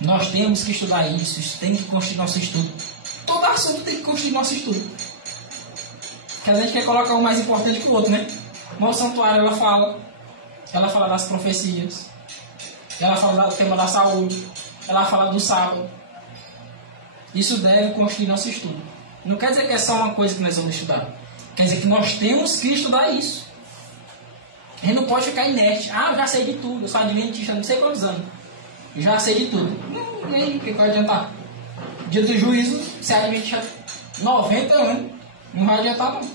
Nós temos que estudar isso tem que construir nosso estudo. Todo assunto tem que construir nosso estudo. Porque a gente quer colocar o mais importante que o outro, né? No santuário ela fala das profecias, ela fala do tema da saúde, ela fala do sábado. Isso deve construir nosso estudo. Não quer dizer que é só uma coisa que nós vamos estudar. Quer dizer que nós temos que estudar isso. A gente não pode ficar inerte. Ah, eu já sei de tudo. Eu sou adventista, não sei quantos anos. Eu já sei de tudo. E aí, o que vai adiantar? Dia do juízo, se é adventista 90 anos, não vai adiantar não.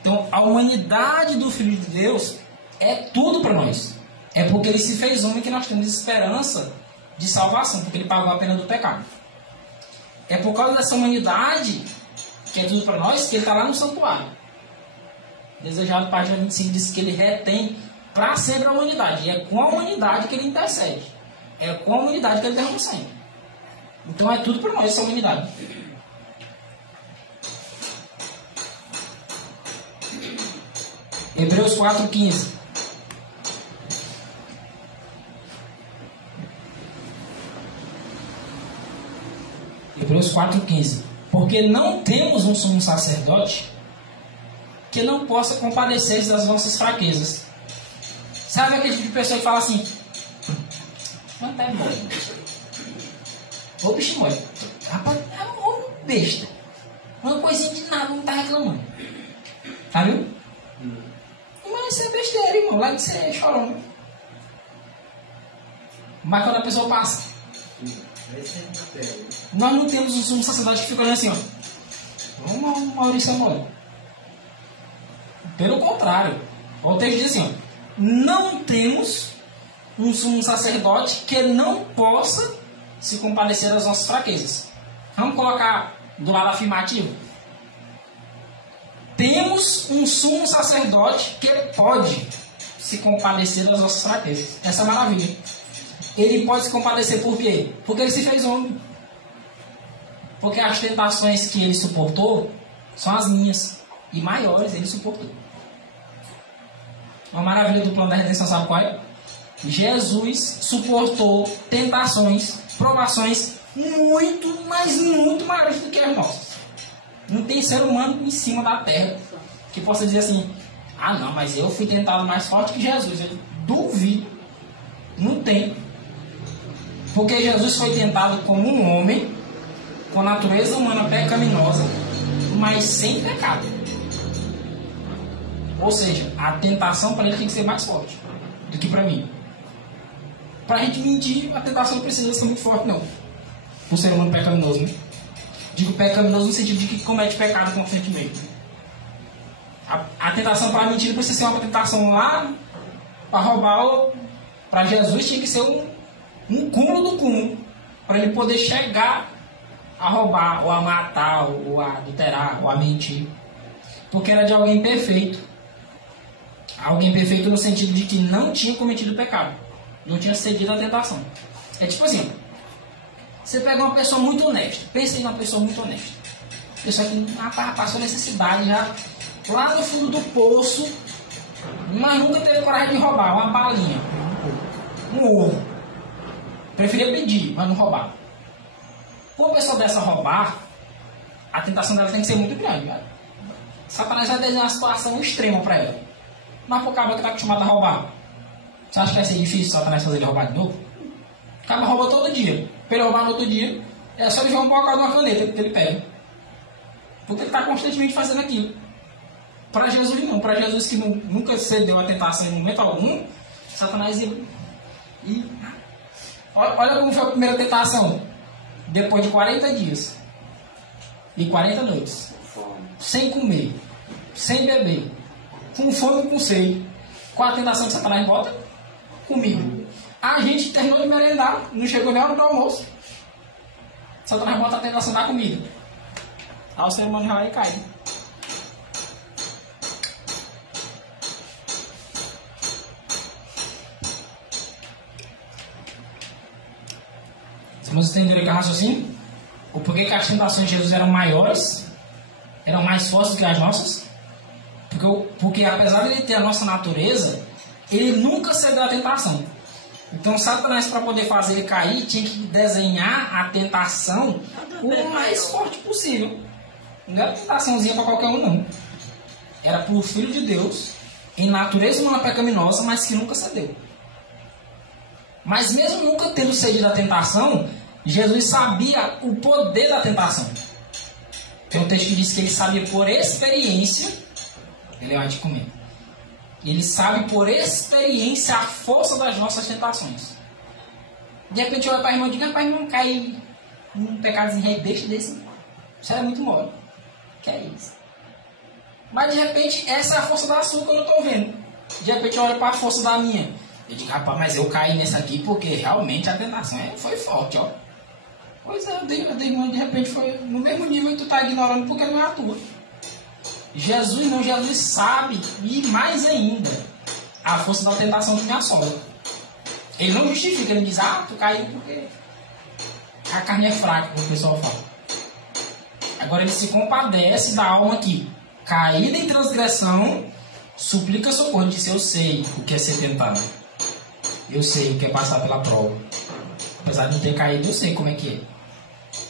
Então, a humanidade do Filho de Deus é tudo para nós. É porque Ele se fez homem que nós temos esperança de salvação, porque Ele pagou a pena do pecado. É por causa dessa humanidade, que é tudo para nós, que Ele está lá no santuário. Desejado, página 25, diz que Ele retém para sempre a humanidade. E é com a humanidade que Ele intercede. É com a humanidade que Ele derrama o sangue. Então é tudo para nós, essa humanidade. Hebreus 4,15. Hebreus 4,15. Porque não temos um sumo sacerdote que não possa compadecer das nossas fraquezas. Sabe aquele tipo de pessoa que fala assim: não tá mole. Ô bicho mole. Rapaz, é um homem besta. Uma coisinha de nada, não tá reclamando. Tá vendo? Mas isso é besteira, irmão. Lá de ser chorão. Mas quando a pessoa passa, nós não temos um sumo sacerdote que fica olhando assim, ó. Vamos, Maurício mole. Pelo contrário, o texto diz assim, ó, não temos um sumo sacerdote que não possa se compadecer das nossas fraquezas. Vamos colocar do lado afirmativo. Temos um sumo sacerdote que pode se compadecer das nossas fraquezas. Essa é a maravilha. Ele pode se compadecer por quê? Porque ele se fez homem. Porque as tentações que ele suportou são as minhas. E maiores ele suportou. Uma maravilha do plano da redenção, sabe qual é? Jesus suportou tentações, provações muito, mas muito maiores do que as nossas. Não tem ser humano em cima da terra que possa dizer assim: ah não, mas eu fui tentado mais forte que Jesus. Eu duvido. Não tem. Porque Jesus foi tentado como um homem, com natureza humana pecaminosa, mas sem pecado. Ou seja, a tentação para ele tem que ser mais forte do que para mim. Para a gente mentir, a tentação não precisa ser muito forte, não. Por ser humano pecaminoso, né? Digo pecaminoso no sentido de que comete pecado constantemente. A tentação para mentir não precisa ser uma tentação lá para roubar. Ou para Jesus tinha que ser um cúmulo do cúmulo. Para ele poder chegar a roubar, ou a matar, ou a adulterar, ou a mentir. Porque era de alguém perfeito. Alguém perfeito no sentido de que não tinha cometido pecado. Não tinha cedido à tentação. É tipo assim: você pega uma pessoa muito honesta. Pensa em uma pessoa muito honesta. Pessoa que passou necessidade já lá no fundo do poço, mas nunca teve coragem de roubar uma balinha, um ovo. Preferia pedir, mas não roubar. Por uma pessoa dessa roubar, a tentação dela tem que ser muito grande. Cara. Satanás vai desenhar uma situação extrema para ela. Mas por causa que está acostumado a roubar, você acha que vai ser difícil Satanás fazer ele roubar de novo? O cara rouba todo dia. Para ele roubar no outro dia, é só ele ver um bocado de uma caneta que ele pega. Porque ele está constantemente fazendo aquilo. Para Jesus não. Para Jesus que nunca cedeu a tentação em momento algum, Satanás ia... Olha como foi a primeira tentação. Depois de 40 dias e 40 noites, sem comer, sem beber, com fome e com sede. Qual a tentação que Satanás bota? Comida. A gente terminou de merendar, não chegou nem a hora do almoço. Satanás bota a tentação da comida. Aí o ser humano já vai e cai. Vamos entender aqui o raciocínio? O porquê que as tentações de Jesus eram maiores, eram mais fortes do que as nossas? Porque apesar de ele ter a nossa natureza, ele nunca cedeu à tentação. Então Satanás, para poder fazer ele cair, tinha que desenhar a tentação o mais forte possível. Não era tentaçãozinha para qualquer um, não. Era para o Filho de Deus, em natureza humana pecaminosa, mas que nunca cedeu. Mas mesmo nunca tendo cedido à tentação, Jesus sabia o poder da tentação. Tem um texto que diz que ele sabia por experiência, ele vai te comer. Ele sabe por experiência a força das nossas tentações. De repente eu olho para a irmã e digo: para a irmã cair num pecadozinho aí besta desse, isso é muito mole. Que é isso? Mas de repente essa é a força da sua que eu não estou vendo. De repente eu olho para a força da minha. Eu digo: rapaz, mas eu caí nessa aqui porque realmente a tentação foi forte, ó. Pois é, de repente foi no mesmo nível que tu está ignorando porque não é a tua. Jesus não, Jesus sabe, e mais ainda, a força da tentação que me assola. Ele não justifica, ele diz: tu caiu porque a carne é fraca, como o pessoal fala. Agora ele se compadece da alma que, caída em transgressão, suplica socorro. Ele disse: eu sei o que é ser tentado. Eu sei o que é passar pela prova. Apesar de não ter caído, eu sei como é que é.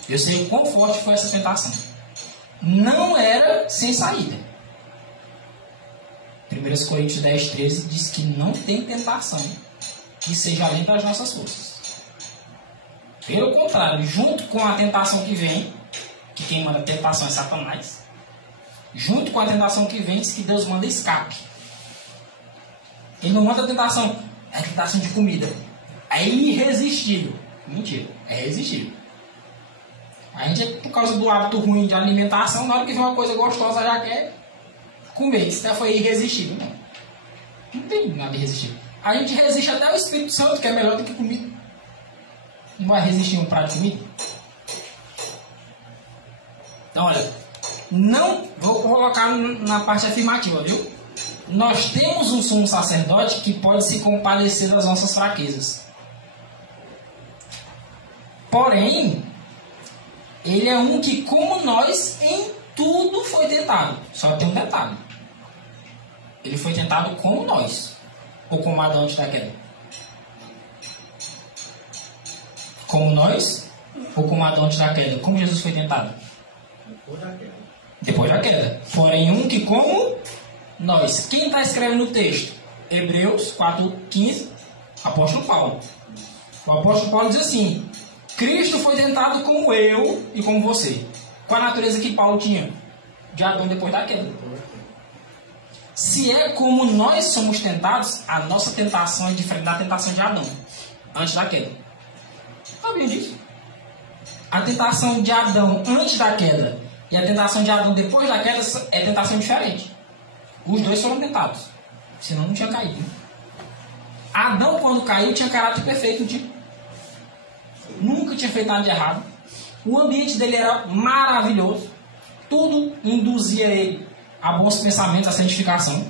Eu sei o quão forte foi essa tentação. Não era sem saída. 1 Coríntios 10, 13 diz que não tem tentação que seja além das nossas forças. Pelo contrário, junto com a tentação que vem, que quem manda tentação é Satanás, junto com a tentação que vem, diz que Deus manda escape. Ele não manda tentação, é tentação de comida. É irresistível. Mentira, é irresistível. A gente, por causa do hábito ruim de alimentação, na hora que vê uma coisa gostosa já quer comer. Isso foi irresistível. Não tem nada irresistível. A gente resiste até o Espírito Santo, que é melhor do que comida. Não vai resistir um prato de comida? Então, olha, não vou colocar na parte afirmativa, viu? Nós temos um sumo sacerdote que pode se compadecer das nossas fraquezas. Porém, ele é um que, como nós, em tudo foi tentado. Só tem um detalhe. Ele foi tentado como nós. Ou como Adão antes da queda? Como nós? Ou como Adão antes da queda? Como Jesus foi tentado? Depois da queda. Porém, um que como nós. Quem está escrevendo o texto? Hebreus 4:15, apóstolo Paulo. O apóstolo Paulo diz assim: Cristo foi tentado como eu e como você. Qual a natureza que Paulo tinha? De Adão depois da queda. Se é como nós somos tentados, a nossa tentação é diferente da tentação de Adão antes da queda. Sabia disso? A tentação de Adão antes da queda e a tentação de Adão depois da queda é tentação diferente. Os dois foram tentados. Senão não tinha caído. Adão, quando caiu, tinha caráter perfeito, não tinha? Nunca tinha feito nada de errado. O ambiente dele era maravilhoso. Tudo induzia ele a bons pensamentos, a santificação.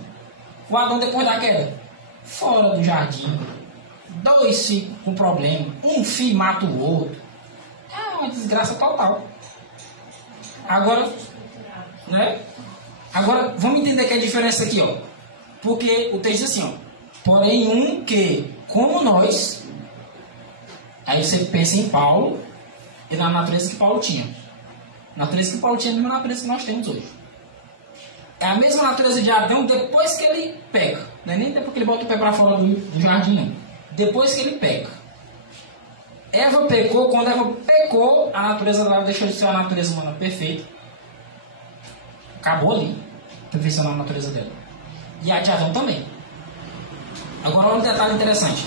O Adão, depois da queda, fora do jardim. 2 filhos com problema. Um filho mata o outro. É uma desgraça total. Agora, né? Agora, vamos entender que a diferença aqui, ó. Porque o texto diz assim, ó. Porém, um que, como nós... Aí você pensa em Paulo e na natureza que Paulo tinha. A natureza que Paulo tinha é a mesma natureza que nós temos hoje. É a mesma natureza de Adão depois que ele peca. Não é nem depois que ele bota o pé para fora do jardim, não. Depois que ele peca. Eva pecou. Quando Eva pecou, a natureza dela deixou de ser uma natureza humana perfeita. Acabou ali. Perfeicionar a natureza dela. E a de Adão também. Agora, olha um detalhe interessante.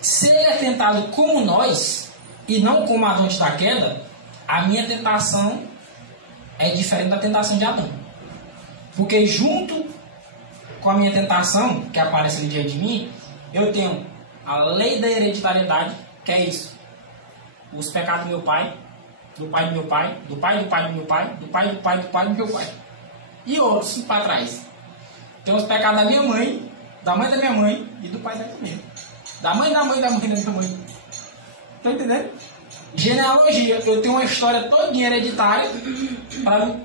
Se ele é tentado como nós, e não como Adão antes da queda, a minha tentação é diferente da tentação de Adão. Porque junto com a minha tentação, que aparece ali diante de mim, eu tenho a lei da hereditariedade, que é isso. Os pecados do meu pai, do pai do meu pai, do pai do pai do meu pai, do pai do pai do pai do meu pai. E outros para trás. Tem os pecados da minha mãe, da mãe da minha mãe e do pai dela também. Da mãe da mãe da mãe da minha mãe. Tá entendendo? Genealogia. Eu tenho uma história toda hereditária para não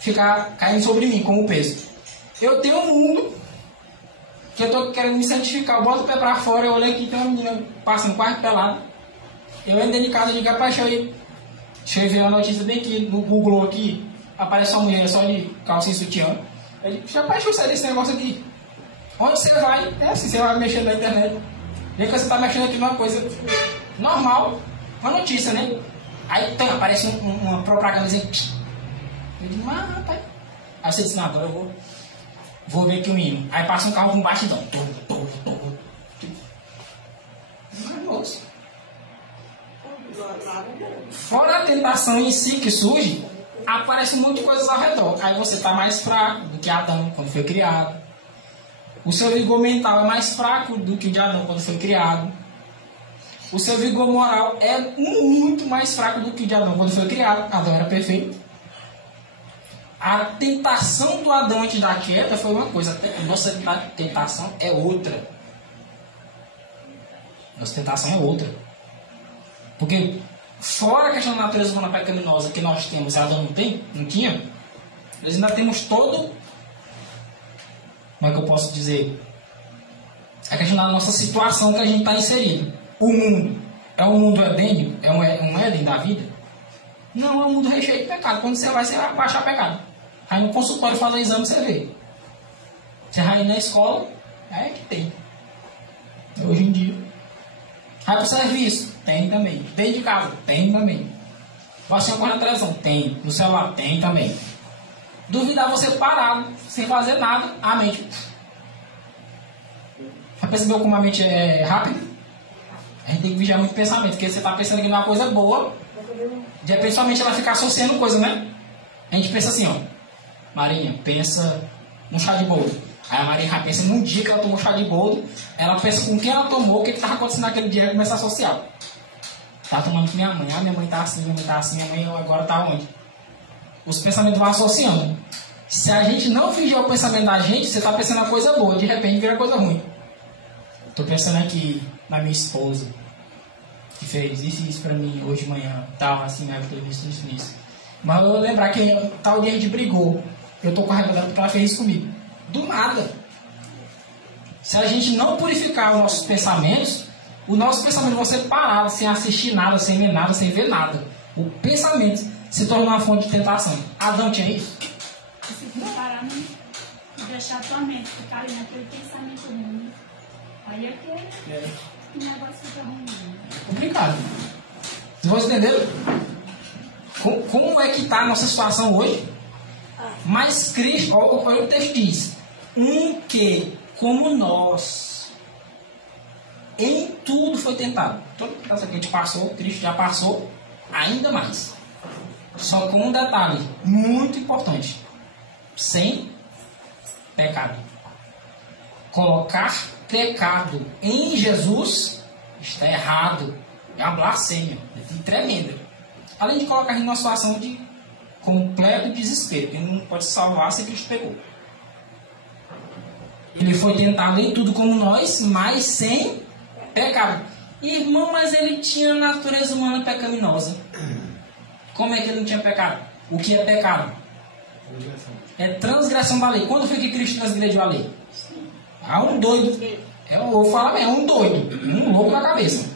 ficar caindo sobre mim como peso. Eu tenho um mundo que eu estou querendo me santificar. Eu boto o pé para fora, eu olhei aqui, tem uma menina passando quase pelada. Eu entro dentro de casa e digo, rapaz, deixa eu ver uma notícia bem aqui no Google aqui. Aparece uma mulher só de calcinha e sutiã. Eu digo, rapaz, deixa eu sair desse negócio aqui. Onde você vai? É assim, você vai mexendo na internet. Vê que você está mexendo aqui numa coisa normal, uma notícia, né? Aí aparece uma propaganda dizendo. Eu digo, mas rapaz. Aí você diz, não, agora eu vou ver aqui um hino. Aí passa um carro com batidão. Moço. Fora a tentação em si que surge, aparece um monte de coisas ao redor. Aí você está mais fraco do que Adão quando foi criado. O seu vigor mental é mais fraco do que o de Adão quando foi criado. O seu vigor moral é muito mais fraco do que o de Adão quando foi criado. Adão era perfeito. A tentação do Adão antes da queda foi uma coisa. A nossa tentação é outra. Nossa tentação é outra. Porque fora a questão da natureza humana pecaminosa que nós temos, Adão não tinha, nós ainda temos todo... Como é que eu posso dizer? A questão da nossa situação que a gente está inserido. O mundo. É um mundo edênio? É um Éden da vida? Não, é um mundo recheio de pecado. Quando você vai achar pecado. Aí no consultório fazer exame, você vê. Você vai ir na escola, é que tem. Hoje em dia. Vai pro serviço, tem também. Dentro de casa, tem também. Vai assim com a televisão, tem. No celular, tem também. Duvidar você parado, sem fazer nada, a mente. Já percebeu como a mente é rápida? A gente tem que vigiar muito o pensamento, porque você está pensando que não é uma coisa boa, de repente sua mente ela fica associando coisa, né? A gente pensa assim, ó. Marinha, pensa no chá de boldo. Aí a Marinha pensa num dia que ela tomou chá de boldo, ela pensa com quem ela tomou, o que estava acontecendo naquele dia, e começa a associar. Tá tomando com minha mãe, minha mãe tá assim, minha mãe agora tá onde? Os pensamentos vão associando. Se a gente não fingir o pensamento da gente, você está pensando uma coisa boa, de repente vira coisa ruim. Estou pensando aqui na minha esposa, que fez isso e isso pra mim hoje de manhã, tal, assim, né, isso. Mas eu lembrar que tal dia a gente brigou, eu tô com a raiva dela porque ela fez isso comigo. Do nada. Se a gente não purificar os nossos pensamentos, os nossos pensamentos vão ser parados, sem assistir nada, sem ler nada, sem ver nada. O pensamento se torna uma fonte de tentação. Adão tinha isso? Se for parar, não deixar a tua mente ficar ali naquele pensamento ruim. Aí o negócio fica ruim. É complicado. Vocês entenderam? Como é que está a nossa situação hoje? Mas Cristo, olha o texto diz, que, como nós, em tudo foi tentado. Toda a tentação que a gente passou, Cristo já passou, ainda mais. Só com um detalhe muito importante: sem pecado. Colocar pecado em Jesus está errado. É uma blasfêmia, é tremenda. Além de colocar em uma situação de completo desespero, que não pode se salvar se Cristo pegou. Ele foi tentado em tudo como nós, mas sem pecado. Irmão, mas ele tinha natureza humana pecaminosa. Como é que ele não tinha pecado? O que é pecado? É transgressão da lei. Quando foi que Cristo transgrediu a lei? Ah, um doido. Eu vou falar mesmo, um doido. Um louco na cabeça.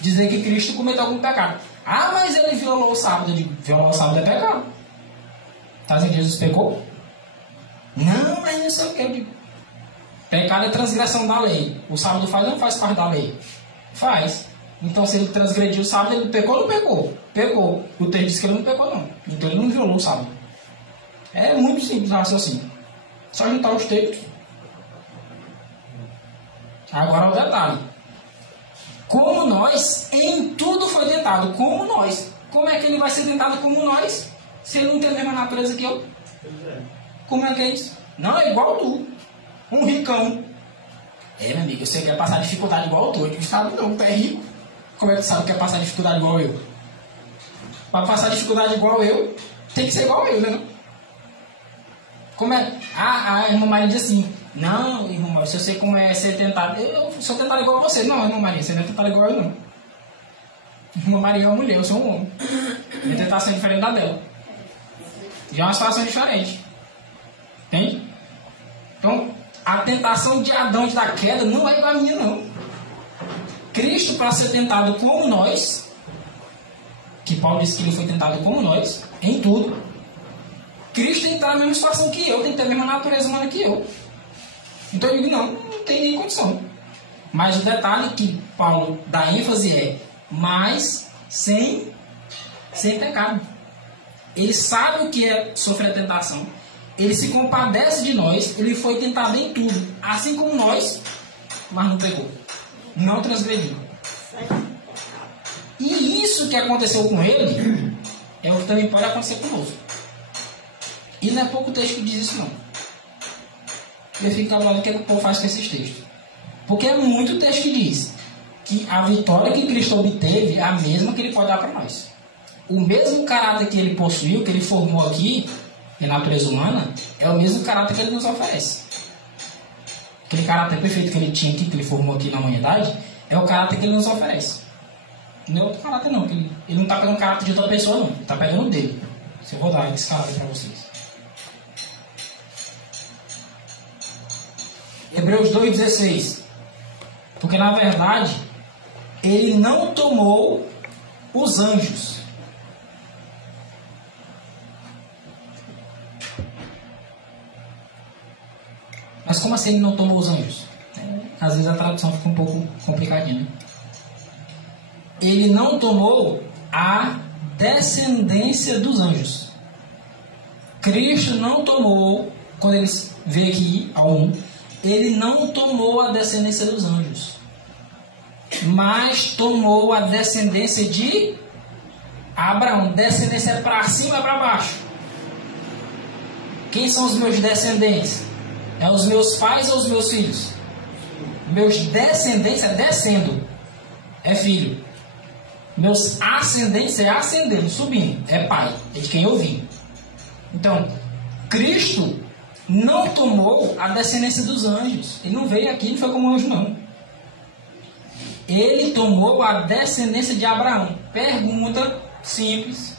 Dizer que Cristo cometeu algum pecado. Ah, mas ele violou o sábado. Violar o sábado é pecado. Está dizendo que Jesus pecou? Não, mas não sei o que. Pecado é transgressão da lei. O sábado não faz parte da lei. Faz. Então, se ele transgrediu o sábado, ele pecou ou não pecou? Pecou. O texto diz que ele não pecou, não. Então, ele não violou o sábado. É muito simples o raciocínio. Só juntar os textos. Agora o detalhe. Como nós, em tudo foi tentado. Como nós. Como é que ele vai ser tentado como nós, se ele não tem a mesma natureza que eu? Como é que é isso? Não, é igual tu. Um ricão. Meu amigo, você quer passar dificuldade igual tu. Eu sabe não, tu é rico. Como é que tu sabe que quer passar dificuldade igual eu? Para passar dificuldade igual eu, tem que ser igual eu, né? Como é? A irmã Maria diz assim: não, irmão Maria, se você como é ser tentado, eu sou tentado igual a você. Não, irmã Maria, você não é tentado igual eu, não. Irmã Maria é uma mulher, eu sou um homem. Minha tentação é diferente da dela. Já é uma situação diferente. Entende? Então, a tentação de Adão e da queda não é igual a minha, não. Cristo, para ser tentado como nós, que Paulo disse que ele foi tentado como nós, em tudo, Cristo tem que estar na mesma situação que eu, tem que ter a mesma natureza humana que eu. Então eu digo, não tem nem condição. Mas o detalhe que Paulo dá ênfase é, mas sem pecado. Ele sabe o que é sofrer a tentação. Ele se compadece de nós. Ele foi tentado em tudo, assim como nós, mas não pecou. Não transgrediu. E isso que aconteceu com ele é o que também pode acontecer conosco. E não é pouco texto que diz isso, não. Eu fico falando o que o povo faz com esses textos. Porque é muito texto que diz que a vitória que Cristo obteve é a mesma que ele pode dar para nós. O mesmo caráter que ele possuiu, que ele formou aqui, em natureza humana, é o mesmo caráter que ele nos oferece. Aquele caráter perfeito que ele tinha aqui, que ele formou aqui na humanidade, é o caráter que ele nos oferece. Não é outro caráter, não. Ele não está pegando o caráter de outra pessoa, não. Ele está pegando o dele. Eu vou dar esse caráter para vocês. Hebreus 2,16. Porque na verdade, ele não tomou os anjos. Mas como assim ele não tomou os anjos? Às vezes a tradução fica um pouco complicadinha, né? Ele não tomou a descendência dos anjos. Cristo não tomou, quando ele veio aqui ao 1, ele não tomou a descendência dos anjos, mas tomou a descendência de Abraão. Descendência é para cima e para baixo. Quem são os meus descendentes? É os meus pais ou os meus filhos? Meus descendentes é descendo, é filho. Meus ascendentes é ascendendo, subindo, é pai, é de quem eu vim. Então, Cristo não tomou a descendência dos anjos. Ele não veio aqui, não foi como anjo, não. Ele tomou a descendência de Abraão. Pergunta simples.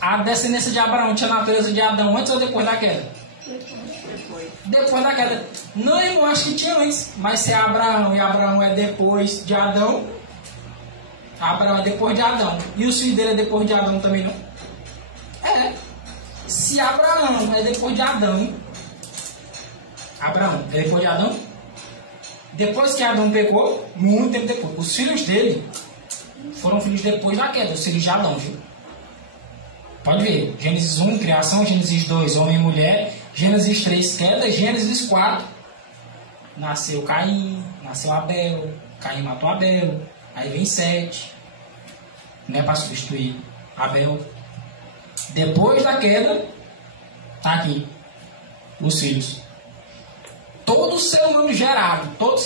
A descendência de Abraão tinha a natureza de Adão antes ou depois da queda? Depois da queda. Não, eu acho que tinha antes. Mas se é Abraão e Abraão é depois de Adão, Abraão é depois de Adão. E os filhos dele é depois de Adão também, não? É. Se Abraão é depois de Adão, Abraão é depois de Adão, depois que Adão pecou, muito tempo depois, os filhos dele foram filhos depois da queda, os filhos de Adão, viu? Pode ver, Gênesis 1, criação, Gênesis 2, homem e mulher, Gênesis 3, queda, Gênesis 4, nasceu Caim, nasceu Abel, Caim matou Abel, aí vem Sete, né, para substituir Abel. Depois da queda, está aqui, os filhos. Todo ser humano gerado, todo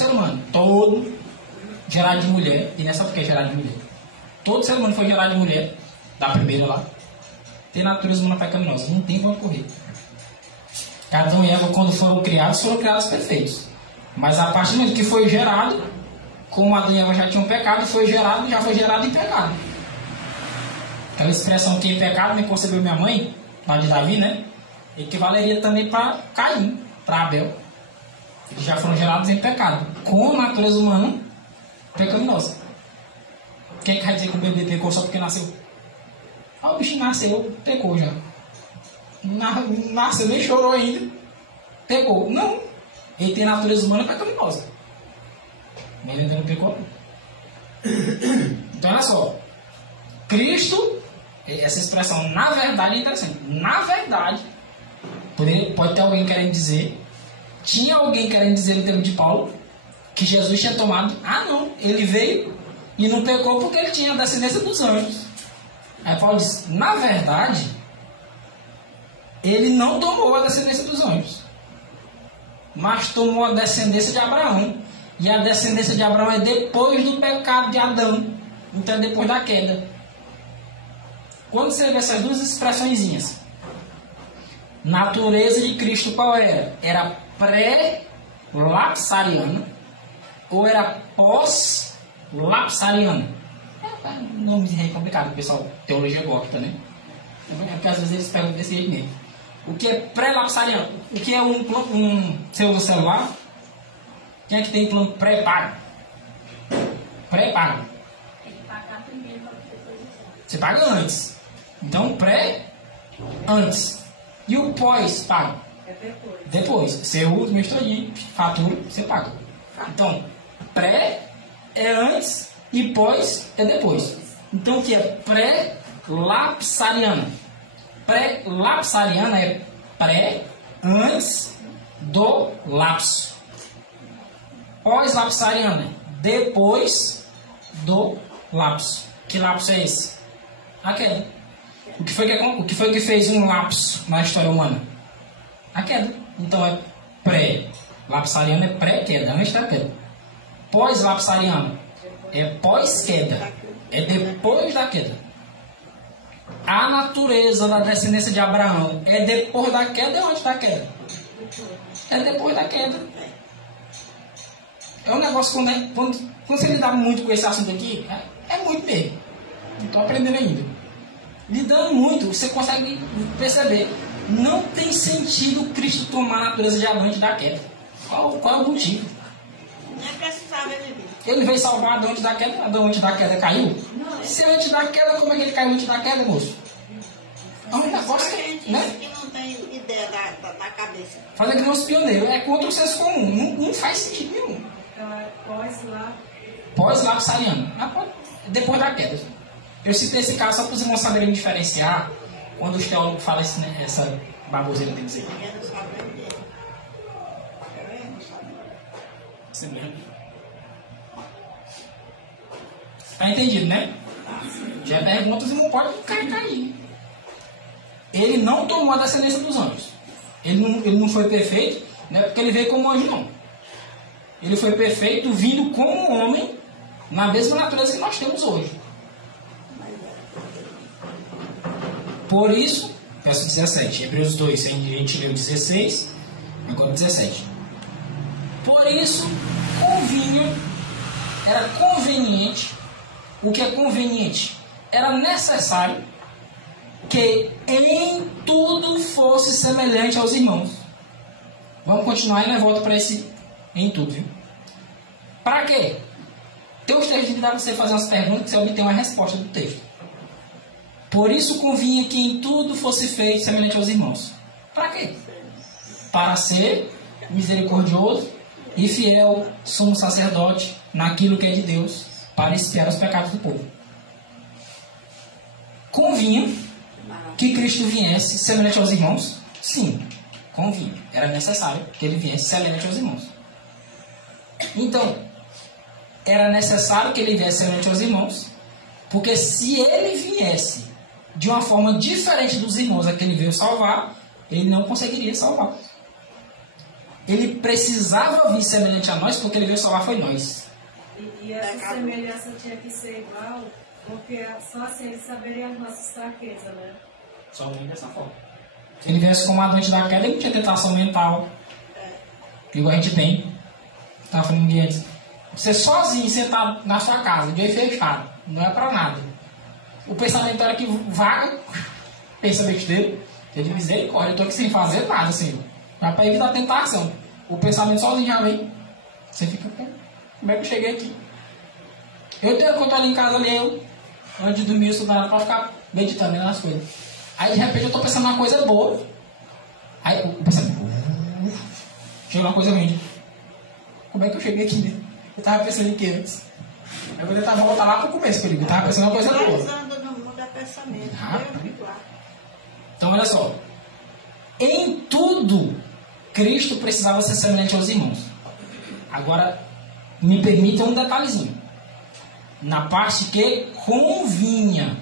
gerado de mulher, e não é só porque é gerado de mulher. Todo ser humano foi gerado de mulher, da primeira lá, tem natureza humana pecaminosa, não tem para correr. Adão e Eva, quando foram criados perfeitos. Mas a partir do momento que foi gerado, como Adão e Eva já tinham pecado, já foi gerado em pecado. Aquela expressão que em pecado me concebeu minha mãe, lá de Davi, né? Equivaleria também para Caim, para Abel. Eles já foram gerados em pecado, com natureza humana pecaminosa. Quem quer dizer que o bebê pecou só porque nasceu? Ah, o bichinho nasceu, pecou já. Nasceu, nem chorou ainda, pecou. Não, ele tem natureza humana pecaminosa. Mas ele ainda não pecou. Então olha só, Cristo, essa expressão na verdade é interessante. Na verdade, pode ter alguém querendo dizer, tinha alguém querendo dizer no termo de Paulo, que Jesus tinha tomado, não, ele veio e não pecou porque ele tinha a descendência dos anjos. Aí Paulo diz, na verdade, ele não tomou a descendência dos anjos, mas tomou a descendência de Abraão. E a descendência de Abraão é depois do pecado de Adão, então é depois da queda. Quando você vê essas duas expressõezinhas, natureza de Cristo qual era? Era pré-lapsariana ou era pós-lapsariana? É um nome complicado, o pessoal, teologia gótica, né? É porque às vezes eles pegam desse jeito mesmo. O que é pré-lapsariano? O que é você usa celular? Quem é que tem plano pré-pago? Pré-pago. Tem que pagar primeiro para depois usar. Você paga antes. Então, pré, antes. E o pós-pago? É depois. Depois. Você usa o mês todinho, fatura, você paga. Então, pré é antes e pós é depois. Então, o que é pré-lapsariana? Pré-lapsariana é pré, antes do lapso. Pós-lapsariana é depois do lapso. Que lapso é esse? A queda. O que foi que fez um lapso na história humana? A queda. Então é pré-lapsariano, é pré-queda, antes da queda. Pós-lapsariano é pós-queda, é depois da queda. A natureza da descendência de Abraão é depois da queda ou antes da queda? É depois da queda. É um negócio quando você lidar muito com esse assunto aqui, é muito mesmo. Não estou aprendendo ainda. Lidando muito, você consegue perceber. Não tem sentido Cristo tomar a natureza de Adão antes da queda. Qual é o motivo? Nem precisava ele vir. Ele veio salvar Adão antes da queda. Adão antes da queda caiu. Se antes da queda, como é que ele caiu antes da queda, moço? É um negócio, né? Que não tem ideia da cabeça. Fazer que nem os pioneiros. É contra o senso comum. Não faz sentido nenhum. Pós-lápis saliano. Depois da queda. Eu citei esse caso só para os irmãos saberem diferenciar quando os teólogos falam essa baboseira deles aí. Eu não sabia dele. Eu não sabia. Tá entendido, né? Já pergunta se não pode cair. Ele não tomou a descendência dos anjos. Ele não foi perfeito, né? Porque ele veio como anjo, não. Ele foi perfeito vindo como homem na mesma natureza que nós temos hoje. Por isso, verso 17, Hebreus 2, a gente leu 16, agora 17. Por isso, era conveniente. O que é conveniente? Era necessário que em tudo fosse semelhante aos irmãos. Vamos continuar e nós voltamos para esse em tudo, viu? Para quê? Tem os textos que dá para você fazer umas perguntas que você obtém uma resposta do texto. Por isso convinha que em tudo fosse feito semelhante aos irmãos. Para quê? Para ser misericordioso e fiel sumo sacerdote naquilo que é de Deus, para expiar os pecados do povo. Convinha que Cristo viesse semelhante aos irmãos? Sim, convinha. Era necessário que ele viesse semelhante aos irmãos. Então, era necessário que ele viesse semelhante aos irmãos, porque se ele viesse de uma forma diferente dos irmãos a que ele veio salvar, ele não conseguiria salvar. Ele precisava vir semelhante a nós, porque ele veio salvar foi nós. E essa semelhança tinha que ser igual, porque só assim ele saberia as nossas fraquezas, né? Só vem dessa forma. Se ele viesse como adante da queda, ele não tinha tentação mental. Igual a gente tem. Estava falando de antes. Você sozinho, sentado na sua casa, de olho fechado, não é para nada. O pensamento era que vaga, pensa besteira, ele misericórdia, eu estou aqui sem fazer nada, Senhor. Mas para evitar a tentação. O pensamento sozinho já vem. Você fica, como é que eu cheguei aqui? Eu tenho quando ali em casa ali, antes de dormir, eu estudava para ficar meditando nas coisas. Aí de repente eu estou pensando numa coisa boa. Aí o pensamento, chegou uma coisa ruim. Como é que eu cheguei aqui, né? Eu estava pensando em que antes? Eu vou tentar voltar lá para o começo, Felipe. Eu estava pensando em uma coisa boa. Então olha só. Em tudo, Cristo precisava ser semelhante aos irmãos. Agora, me permitam um detalhezinho. Na parte que convinha.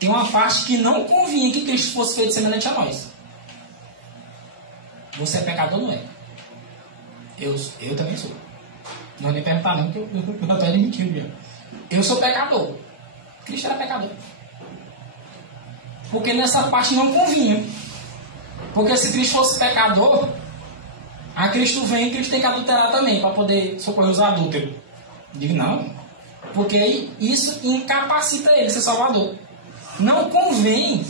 Tem uma parte que não convinha que Cristo fosse feito semelhante a nós. Você é pecador ou não é? Eu também sou. Não vou nem perguntar não, porque eu estou admitindo já. Eu sou pecador. Cristo era pecador. Porque nessa parte não convinha. Porque se Cristo fosse pecador, a Cristo vem e Cristo tem que adulterar também, para poder socorrer os adúlteros. Digo, não. Porque aí isso incapacita ele ser salvador. Não convém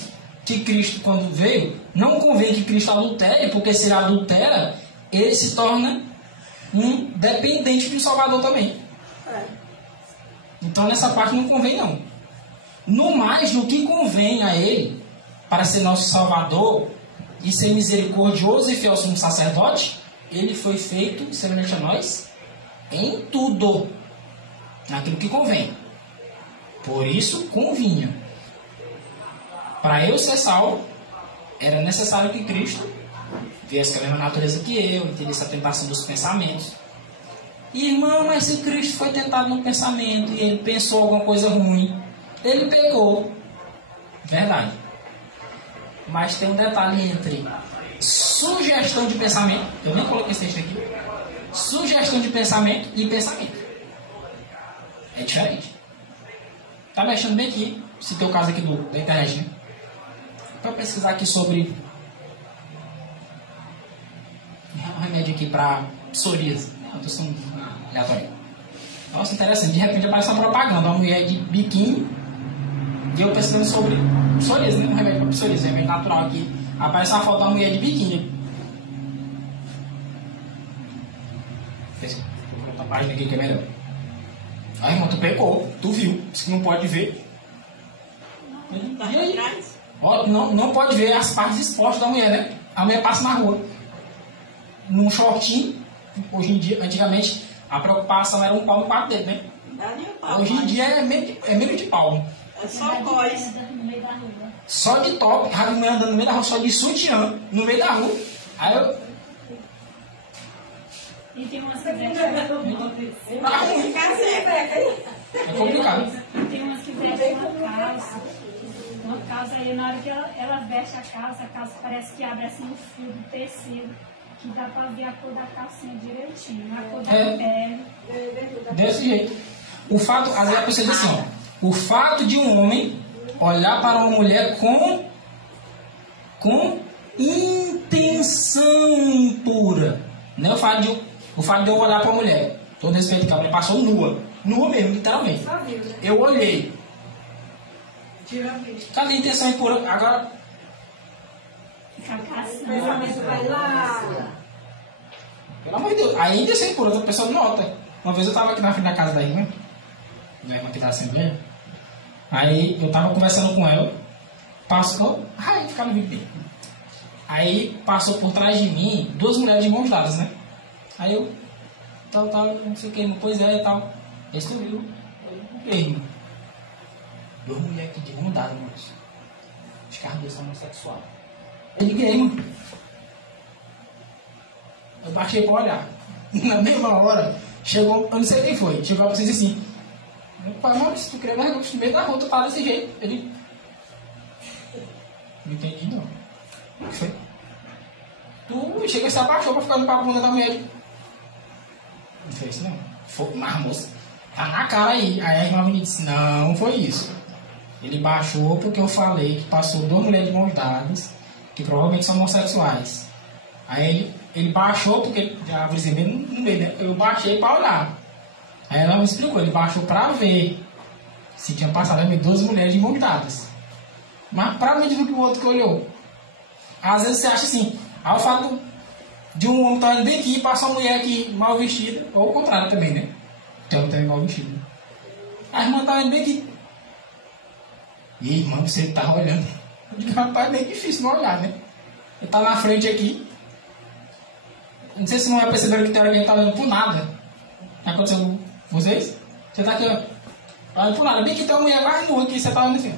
que Cristo, quando veio, não convém que Cristo adultere, porque se ele adultera, ele se torna um dependente do Salvador também. Então nessa parte não convém não. No mais, no que convém a ele, para ser nosso Salvador e ser misericordioso e fiel sumo sacerdote, ele foi feito semelhante a nós em tudo, naquilo que convém. Por isso convinha. Para eu ser salvo, era necessário que Cristo viesse com a mesma natureza que eu, entendesse a tentação dos pensamentos. Irmão, mas se Cristo foi tentado no pensamento e ele pensou alguma coisa ruim, ele pecou. Verdade. Mas tem um detalhe entre sugestão de pensamento, eu nem coloquei esse texto aqui, sugestão de pensamento e pensamento. É diferente. Tá mexendo bem aqui, se tem o caso aqui da internet, né? Para pesquisar aqui sobre um remédio aqui para psoríase. Não, tô sendo aleatório. Nossa, interessante. De repente aparece uma propaganda, uma mulher de biquíni, e eu pesquisando sobre psoríase, né? Um remédio para psoríase, um remédio natural aqui. Aparece uma foto da mulher de biquíni. Mas ninguém quer melhor. Aí, irmão, tu pegou, tu viu, disse que não pode ver. E aí? Ó, não pode ver as partes expostas da mulher, né? A mulher passa na rua, num shortinho. Hoje em dia, antigamente, a preocupação era um palmo e 4 dedos, né? Hoje em dia é meio de palmo. É só voz. No meio da rua. Só de top, a mulher andando no meio da rua, só de sutiã, no meio da rua. Aí eu... E tem umas que vestem. Tá ruim. É complicado. Tem umas que vestem uma calça. Uma calça aí, na hora que ela veste a calça parece que abre assim um fio do tecido, que dá pra ver a cor da calcinha direitinho, a cor da pele. Desse jeito. O fato, às vezes a pessoa diz assim, ó, o fato de um homem olhar para uma mulher com intenção impura. Não é o fato de eu olhar para a mulher. Todo respeito que a mulher passou nua. Nua mesmo, literalmente. Eu olhei. Cadê a intenção impura? Agora. Pensamento vai lá. Pelo amor de Deus. Aí a intenção impura, a pessoa nota. Uma vez eu estava aqui na frente da casa da irmã que da Assembleia. Aí eu estava conversando com ela. Passou. Ai, fica no vídeo. Aí passou por trás de mim 2 mulheres de mãos dadas, né? Aí eu. Tal, não sei o que, pois é e tal. Eles subiu. Irmão. 2 mulheres aqui de mão dada, mano. Os caras desse homossexual. Eu liguei, mano. Eu baixei pra olhar. Na mesma hora, chegou, eu não sei quem foi, chegou pra vocês assim. Meu pai, mano, se tu querer vergonha no meio da rua, tu fala desse jeito. Ele. Não entendi não. O que foi? Tu chega e se abaixou pra ficar no papo da mulher. Não foi isso não. Foi, mas moça, tá na cara aí. Aí a irmã me disse, não foi isso. Ele baixou porque eu falei que passou 2 mulheres de mãos dadas, que provavelmente são homossexuais. Aí ele baixou porque a vizinha no meio, né? Eu baixei pra olhar. Aí ela me explicou, ele baixou pra ver se tinha passado 2 mulheres de mãos dadas. Mas pra mim, do que o outro que olhou. Às vezes você acha assim, o fato de um homem estar bem aqui e passar uma mulher aqui mal vestida, ou o contrário também, né? Tem um também mal vestido. A irmã tá bem aqui. E aí, irmã, você tá olhando. Eu digo, rapaz, é bem difícil não olhar, né? Ele tá na frente aqui. Não sei se não é perceber que tem alguém que tá olhando por nada. Tá acontecendo com vocês? Você tá aqui, ó. Olhando por nada. Bem que tem uma mulher quase nua aqui, você tá olhando assim.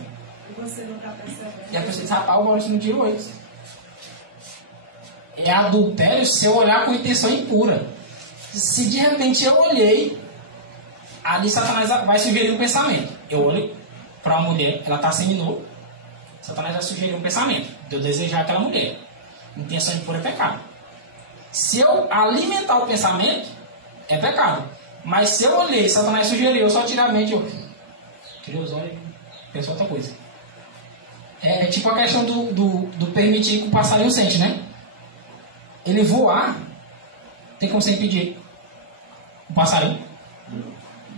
E você não tá percebendo. E a pessoa diz, rapaz, o Maurício não tirou isso. É adultério se eu olhar com intenção impura. Se de repente eu olhei, ali Satanás vai sugerir um pensamento. Eu olho para uma mulher, ela está seminua, Satanás vai sugerir um pensamento de eu desejar aquela mulher. Intenção impura é pecado. Se eu alimentar o pensamento, é pecado. Mas se eu olhei, Satanás sugeriu, eu só tirar a mente, eu tirei os olhos e penso outra coisa. É tipo a questão do permitir que o passarinho sente, né? Ele voar, tem como você impedir o passarinho?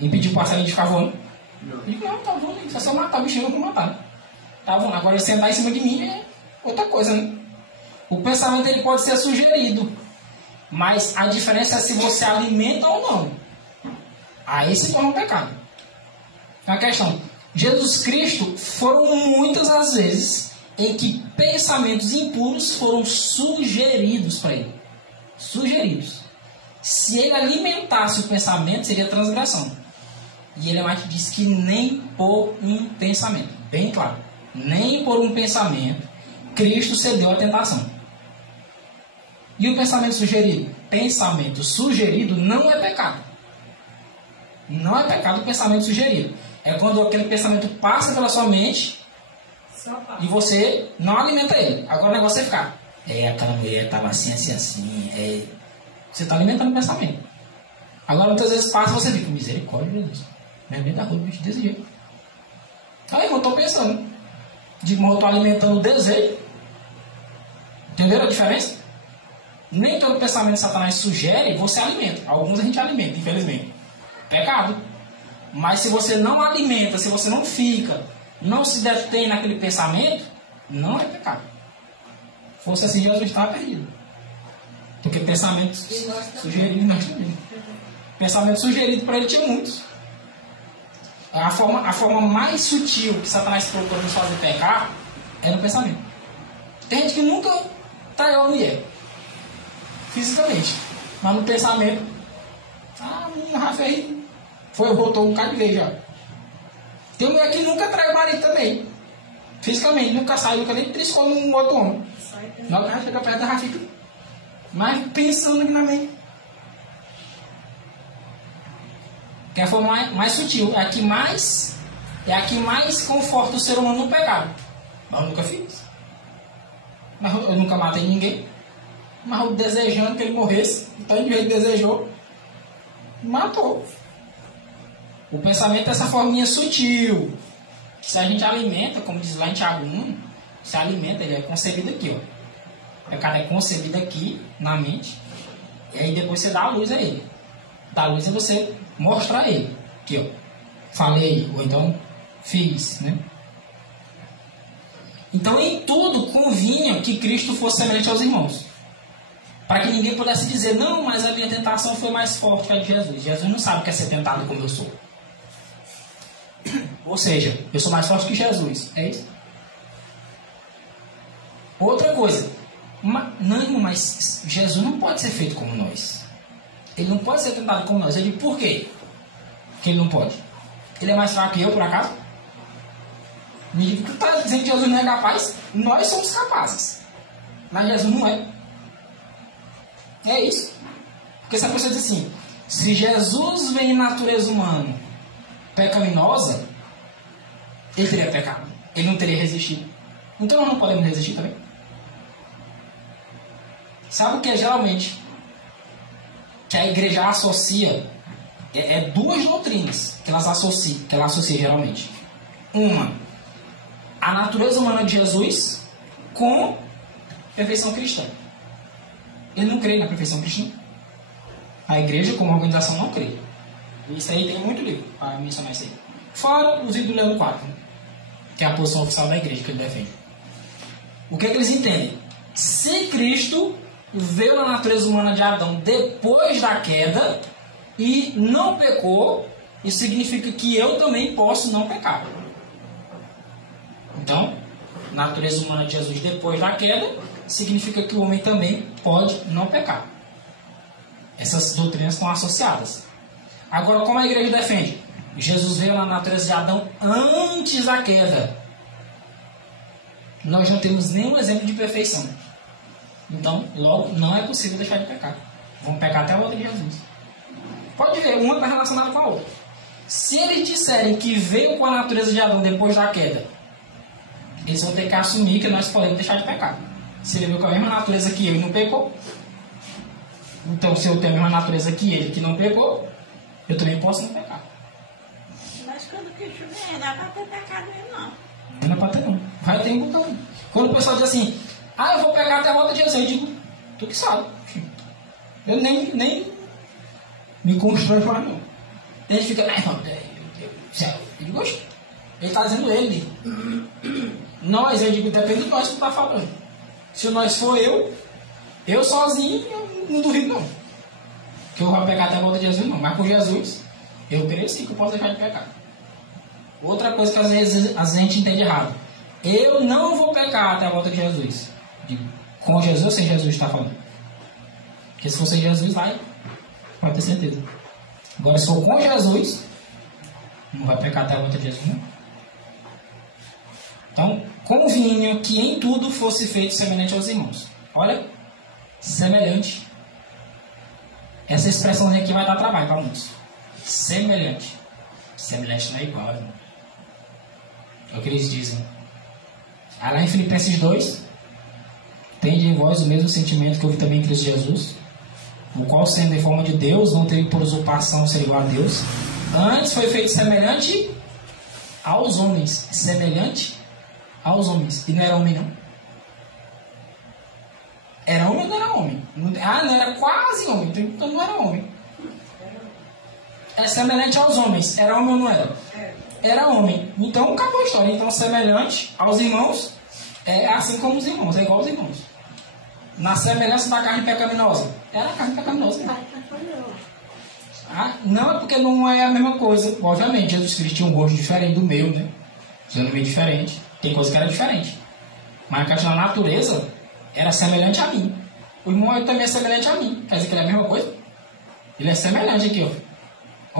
Impedir o passarinho de ficar voando? Não, tá voando. Se eu matar o bichinho, eu vou matar. Né? Tá voando. Agora, sentar em cima de mim é outra coisa, né? O pensamento ele pode ser sugerido. Mas a diferença é se você alimenta ou não. Aí se torna um pecado. A questão, Jesus Cristo foram muitas as vezes em que pensamentos impuros foram sugeridos para ele. Sugeridos. Se ele alimentasse o pensamento, seria transgressão. E ele diz que nem por um pensamento. Bem claro. Nem por um pensamento Cristo cedeu à tentação. E o pensamento sugerido? Pensamento sugerido não é pecado. Não é pecado o pensamento sugerido. É quando aquele pensamento passa pela sua mente e você não alimenta ele. Agora o negócio é ficar. Aquela mulher estava assim. Você está alimentando o pensamento. Agora muitas vezes passa e você fica, misericórdia de Deus. Minha mente da rua, bicho, desse jeito. Aí eu estou pensando. Digo, mas eu estou alimentando o desejo. Entenderam a diferença? Nem todo pensamento que Satanás sugere, você alimenta. Alguns a gente alimenta, infelizmente. Pecado. Mas se você não alimenta, se você não fica, não se detém naquele pensamento, não é pecado. Se fosse assim, Jesus estava perdido. Porque pensamentos sugeridos nós também. pensamento sugerido para ele tinha muitos. A forma mais sutil que Satanás procura nos fazer pecar é no pensamento. Tem gente que nunca traiu a mulher fisicamente, mas no pensamento, o Rafa aí voltou um bocado de vez já. Tem mulher que nunca traiu o marido também, fisicamente, nunca saiu, nunca nem triscou num outro homem. Na hora que ela chega perto da Rafa, fica mais pensando aqui na mente. Que é a forma mais sutil, é a que mais conforta o ser humano no pecado. Mas eu nunca fiz. Mas eu nunca matei ninguém. Mas eu desejando que ele morresse, então ele desejou, matou. O pensamento é essa forminha sutil. Se a gente alimenta, como diz lá em Tiago 1, se alimenta, ele é concebido aqui, ó. O pecado é concebido aqui, na mente. E aí depois você dá a luz a ele. Dá a luz é você mostrar a ele. Aqui, ó. Falei, ou então fiz, né? Então, em tudo, convinha que Cristo fosse semelhante aos irmãos. Para que ninguém pudesse dizer, não, mas a minha tentação foi mais forte que a de Jesus. Jesus não sabe o que é ser tentado como eu sou. Ou seja, eu sou mais forte que Jesus. É isso? Outra coisa. Não, mas Jesus não pode ser feito como nós. Ele não pode ser tentado como nós. Eu digo, por quê? Que ele não pode. Ele é mais fraco que eu, por acaso? Me diga, tu está dizendo que Jesus não é capaz? Nós somos capazes. Mas Jesus não é. É isso. Porque se a pessoa diz assim, se Jesus vem em natureza humana pecaminosa, ele teria pecado. Ele não teria resistido. Então nós não podemos resistir também. Sabe o que é geralmente que a igreja associa? É duas doutrinas que ela associa geralmente. Uma, a natureza humana de Jesus com perfeição cristã. Ele não crê na perfeição cristã. A igreja, como organização, não crê. Isso aí tem muito livro para mencionar isso aí. Fora os ídolos do Leão 4, né? Que é a posição oficial da igreja que ele defende. O que é que eles entendem? Se Cristo veio na natureza humana de Adão depois da queda e não pecou, isso significa que eu também posso não pecar. Então, natureza humana de Jesus depois da queda significa que o homem também pode não pecar. Essas doutrinas estão associadas. Agora, como a igreja defende? Jesus veio na natureza de Adão antes da queda. Nós não temos nenhum exemplo de perfeição. Então, logo, não é possível deixar de pecar. Vamos pecar até a volta de Jesus. Pode ver, uma está relacionada com a outra. Se eles disserem que veio com a natureza de Adão depois da queda, eles vão ter que assumir que nós podemos deixar de pecar. Se ele veio com a mesma natureza que eu e não pecou, então se eu tenho a mesma natureza que ele que não pecou, eu também posso não pecar. Mas quando Cristo vem, não dá para ter pecado mesmo, não. Não dá para ter, não. Vai ter um botão. Quando o pessoal diz assim, eu vou pecar até a volta de Jesus, eu digo, tu que sabe. Eu nem me constranjo mais, não. Tem gente que fica, meu Deus do céu. Eu digo, oxe, ele está dizendo ele. Nós, eu digo, depende de nós que está falando. Se nós for eu sozinho, eu não duvido, não. Que eu vou pecar até a volta de Jesus, não. Mas por Jesus, eu creio sim que eu posso deixar de pecar. Outra coisa que às vezes a gente entende errado. Eu não vou pecar até a volta de Jesus. Digo, com Jesus ou sem Jesus está falando? Porque se for sem Jesus, vai. Pode ter certeza. Agora, se for com Jesus, não vai pecar até a volta de Jesus, não. Então, convinha que em tudo fosse feito semelhante aos irmãos. Olha, semelhante. Essa expressãozinha aqui vai dar trabalho para muitos. Semelhante. Semelhante não é igual, irmão. É o que eles dizem. Lá em Filipenses 2, tende em vós o mesmo sentimento que houve também em Cristo Jesus, o qual, sendo em forma de Deus, não teve por usurpação ser igual a Deus. Antes foi feito semelhante aos homens. Semelhante aos homens. E não era homem, não. Era homem ou não era homem? Não era quase homem. Então não era homem. É semelhante aos homens. Era homem ou não era? Era homem. Então acabou a história. Então semelhante aos irmãos é assim como os irmãos. É igual aos irmãos. Na semelhança da carne pecaminosa. Era a carne pecaminosa. Né? Ah, não, é porque não é a mesma coisa. Obviamente, Jesus Cristo tinha um rosto diferente do meu, né? Totalmente diferente. Tem coisa que era diferente. Mas a questão da natureza era semelhante a mim. O irmão também é semelhante a mim. Quer dizer que ele é a mesma coisa? Ele é semelhante aqui, ó.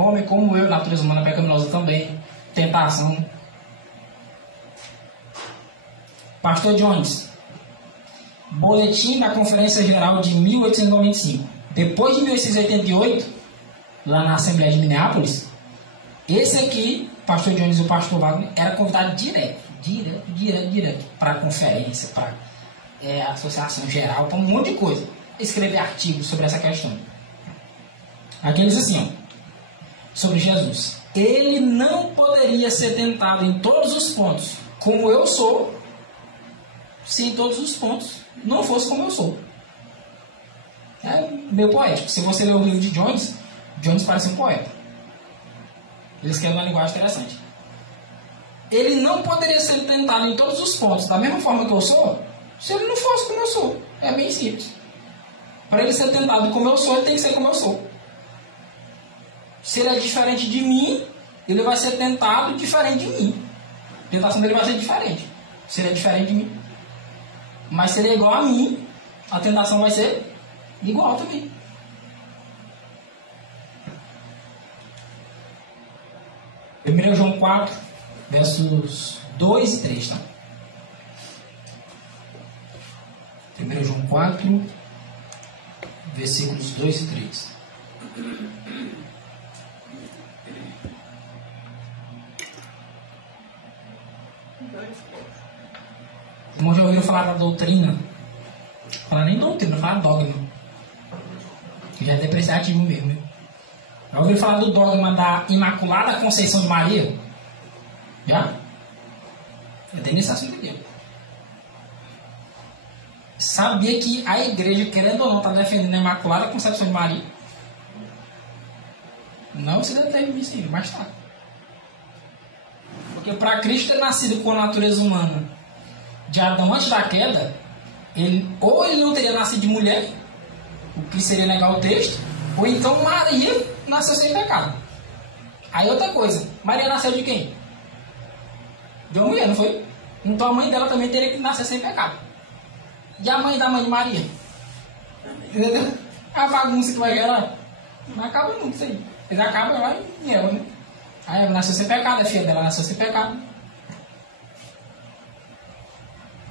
Homem como eu, natureza humana pecaminosa também. Tentação. Pastor Jones. Boletim da Conferência Geral de 1895. Depois de 1888, lá na Assembleia de Minneapolis, esse aqui, Pastor Jones e o Pastor Wagner, era convidado direto para a conferência, para a associação geral, para um monte de coisa. Escrever artigos sobre essa questão. Aqui eles assim, ó, sobre Jesus. Ele não poderia ser tentado em todos os pontos, como eu sou, se em todos os pontos não fosse como eu sou. É meio poético. Se você ler o livro de Jones, Jones parece um poeta. Ele escreve uma linguagem interessante. Ele não poderia ser tentado em todos os pontos, da mesma forma que eu sou, se ele não fosse como eu sou. É bem simples. Para ele ser tentado como eu sou, ele tem que ser como eu sou. Se ele é diferente de mim, ele vai ser tentado diferente de mim. A tentação dele vai ser diferente. Se ele é diferente de mim. Mas se ele é igual a mim, a tentação vai ser igual também. Primeiro João 4, versos 2 e 3, tá? 1 João 4, versículos 2 e 3. Irmãos, já ouviram falar da doutrina? Falar nem doutrina, falar dogma. Que já é depreciativo mesmo, né? Já ouviram falar do dogma da Imaculada Conceição de Maria? Já? Eu tenho esse assunto aqui. Sabia que a igreja, querendo ou não, está defendendo a Imaculada Conceição de Maria? Não se determina isso, mas está. Porque para Cristo ter nascido com a natureza humana de Adão antes da queda, ou ele não teria nascido de mulher, o que seria negar o texto, ou então Maria nasceu sem pecado. Aí outra coisa, Maria nasceu de quem? De uma mulher, não foi? Então a mãe dela também teria que nascer sem pecado. E a mãe da mãe de Maria? Entendeu? A bagunça que vai gerar não acaba nunca isso aí. Eles acabam lá em Eva, né? Aí ela nasceu sem pecado, a filha dela nasceu sem pecado.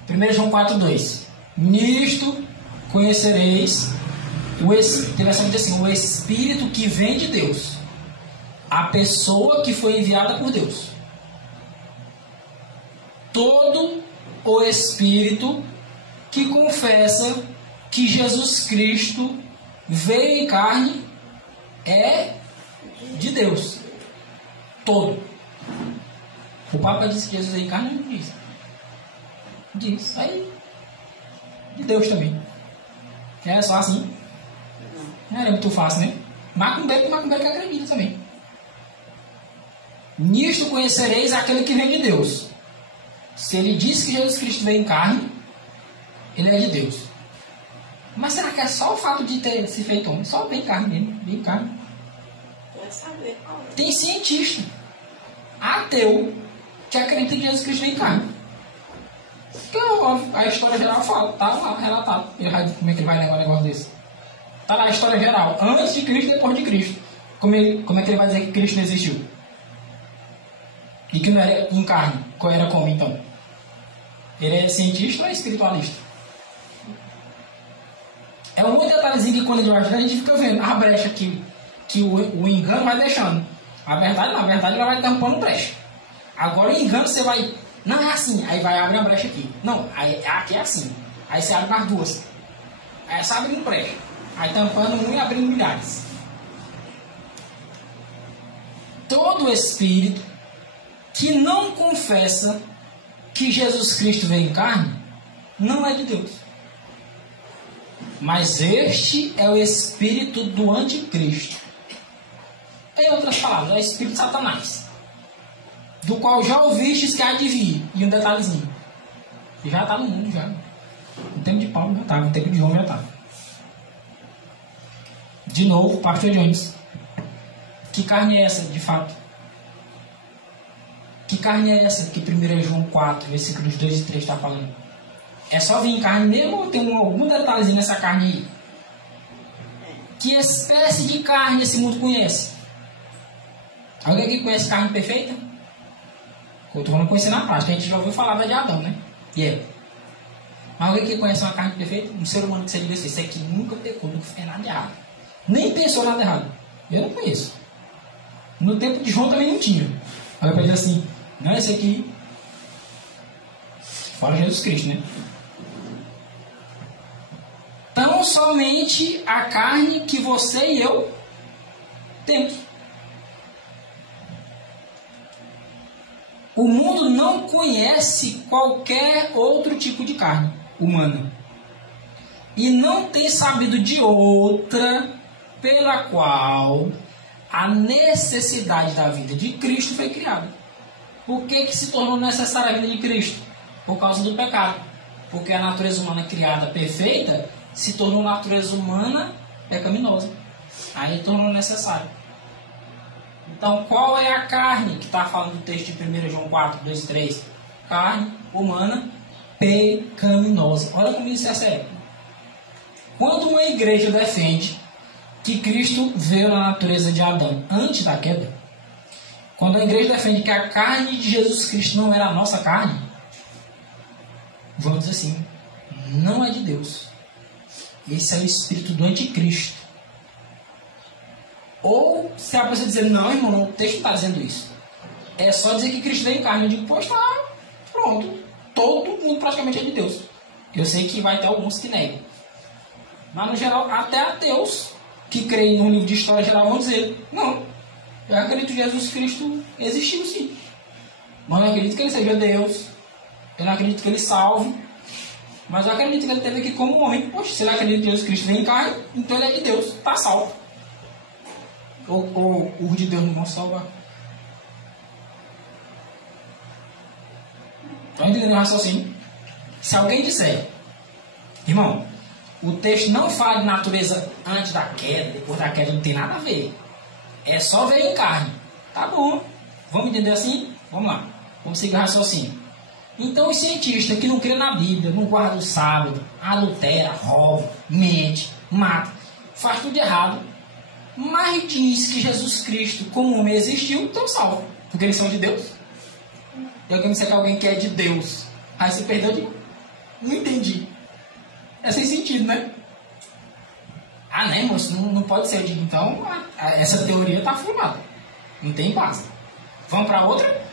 1 João 4,2. Nisto conhecereis o Espírito que vem de Deus, a pessoa que foi enviada por Deus. Todo o Espírito que confessa que Jesus Cristo veio em carne é de Deus. Todo. O Papa disse que Jesus veio em carne, não diz. Diz. Aí, de Deus também. É só assim. Não é muito fácil, né? Macumbeiro que acredita também. Nisto conhecereis aquele que vem de Deus. Se ele diz que Jesus Cristo veio em carne, ele é de Deus. Mas será que é só o fato de ter se feito homem? Só vem carne mesmo, vem carne. Tem cientista ateu que acredita que Jesus Cristo vem em carne. Que a história geral fala, tá lá relatado. Como é que ele vai negar um negócio desse? Tá lá a história geral, antes de Cristo e depois de Cristo. Como é que ele vai dizer que Cristo não existiu? E que não era em carne? Era como então? Ele é cientista ou é espiritualista? É um detalhezinho que quando ele vai ajudar, a gente fica vendo a brecha que o engano vai deixando. Na verdade, ela vai tampando brecha. Agora o engano você vai... Não, é assim. Aí vai abrir a brecha aqui. Não, aqui é assim. Aí você abre mais duas. Aí você abre um brecha. Aí tampando um e abrindo milhares. Todo espírito que não confessa que Jesus Cristo veio em carne, não é de Deus. Mas este é o espírito do anticristo. Em outras palavras, é o espírito de Satanás, do qual já ouvistes que há de vir. E um detalhezinho, já está no mundo já. No tempo de Paulo já estava, no tempo de João já estava. De novo, pastor Jones. Que carne é essa, de fato? Que carne é essa que 1 João 4, versículos 2 e 3 está falando? É só vir carne mesmo ou tem algum detalhezinho nessa carne aí? Que espécie de carne esse mundo conhece? Alguém aqui conhece carne perfeita? Eu estou falando conhecer na prática. A gente já ouviu falar da de Adão, né? E é. Mas alguém que conhece uma carne perfeita? Um ser humano que você diga assim, esse aqui nunca pecou, nunca fez nada de errado. Nem pensou nada errado. Eu não conheço. No tempo de João também não tinha. Alguém pode dizer assim, não, esse aqui... Fora Jesus Cristo, né? Tão somente a carne que você e eu temos. O mundo não conhece qualquer outro tipo de carne humana. E não tem sabido de outra pela qual a necessidade da vida de Cristo foi criada. Por que se tornou necessária a vida de Cristo? Por causa do pecado. Porque a natureza humana criada perfeita se tornou natureza humana pecaminosa. Aí tornou necessário. Então, qual é a carne que está falando do texto de 1 João 4, 2 e 3? Carne humana pecaminosa. Olha como isso é sério. Quando uma igreja defende que Cristo veio na natureza de Adão antes da queda, quando a igreja defende que a carne de Jesus Cristo não era a nossa carne, vamos dizer assim, não é de Deus. Esse é o espírito do anticristo. Ou se a pessoa dizer, não, irmão, o texto está dizendo isso. É só dizer que Cristo veio em carne. Eu digo, pois tá, pronto. Todo mundo praticamente é de Deus. Eu sei que vai ter alguns que negam. Mas no geral, até ateus que creem no livro de história geral vão dizer, não, eu acredito que Jesus Cristo existiu sim. Mas eu não acredito que ele seja Deus. Eu não acredito que ele salve. Mas eu acredito que ele teve aqui como homem. Poxa, se ele acredita que Jesus Cristo vem em carne, então ele é de Deus, está salvo. Ou o de Deus não vão salvar. Estão entendendo o raciocínio? Se alguém disser, irmão, o texto não fala de natureza antes da queda, depois da queda, não tem nada a ver. É só veio em carne. Tá bom. Vamos entender assim? Vamos lá. Vamos seguir o raciocínio. Então os cientistas que não creem na Bíblia, não guardam o sábado, adultera, rouba, mente, mata, faz tudo errado, mas diz que Jesus Cristo como homem existiu, então salvo. Porque eles são de Deus. E alguém me disser que alguém que é de Deus, aí você perdeu de... Não entendi. É sem sentido, né? Ah, né, moço? Não pode ser. Eu digo, então, essa teoria está formada. Não tem base. Vamos para outra?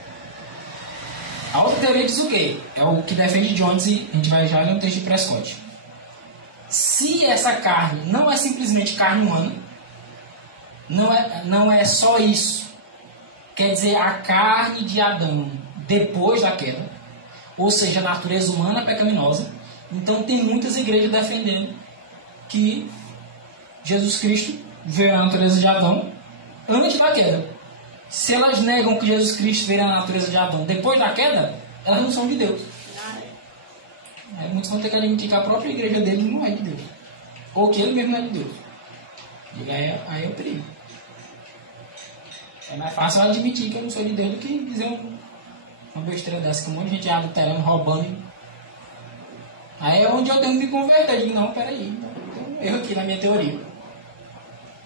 A outra teoria diz o quê? É o que defende Jones e a gente vai já ler um texto de Prescott. Se essa carne não é simplesmente carne humana, não é só isso. Quer dizer, a carne de Adão depois da queda, ou seja, a natureza humana pecaminosa. Então tem muitas igrejas defendendo que Jesus Cristo veio na natureza de Adão antes da queda. Se elas negam que Jesus Cristo veio na natureza de Adão depois da queda, elas não são de Deus. Aí muitos vão ter que admitir que a própria igreja dele não é de Deus. Ou que ele mesmo não é de Deus. E aí é o perigo. É mais fácil eu admitir que eu não sou de Deus do que dizer uma besteira dessa, que um monte de gente é adulterando, roubando. Aí é onde eu tenho que me converter. Eu digo, não, peraí, tem um erro aqui na minha teoria.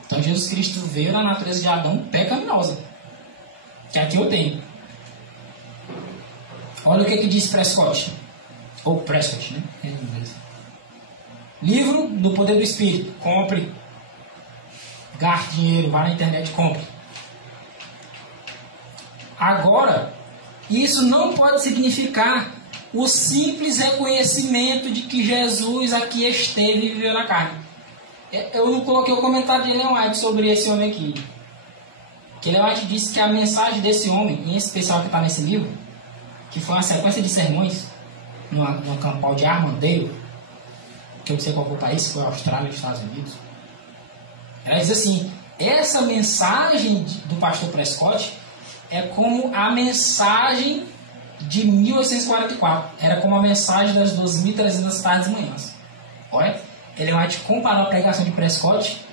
Então Jesus Cristo veio na natureza de Adão pecaminosa. Que aqui eu tenho. Olha o que diz Prescott. Ou Prescott, né? Em inglês. Livro do Poder do Espírito. Compre. Gaste dinheiro. Vá na internet e compre. Agora, isso não pode significar o simples reconhecimento de que Jesus aqui esteve e viveu na carne. Eu não coloquei o comentário de Ellen White sobre esse homem aqui. Que Ellen White disse que a mensagem desse homem, em especial que está nesse livro, que foi uma sequência de sermões no campal de Armadale, que eu não sei qual foi o país, se foi a Austrália ou os Estados Unidos. Ela diz assim, essa mensagem do pastor Prescott é como a mensagem de 1844. Era como a mensagem das 2.300 tardes e manhãs. Olha, Ellen White comparou a pregação de Prescott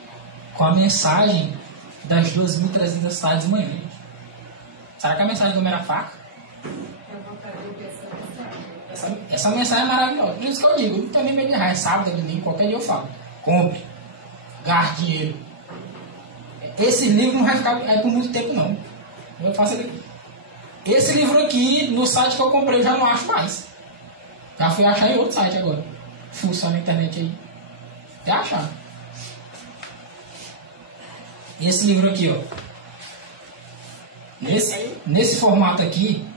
com a mensagem das 2.300 tardes de manhã. Gente. Será que a mensagem do homem era fraca? Essa mensagem é maravilhosa. Por isso que eu digo, não tenho nem medo de errar. É sábado, domingo, qualquer dia eu falo. Compre. Gaste dinheiro. Esse livro não vai ficar por muito tempo, não. Eu faço ele aqui. Esse livro aqui, no site que eu comprei, eu já não acho mais. Já fui achar em outro site agora. Funciona na internet aí. Até achar. Esse livro aqui, ó. Nesse formato aqui,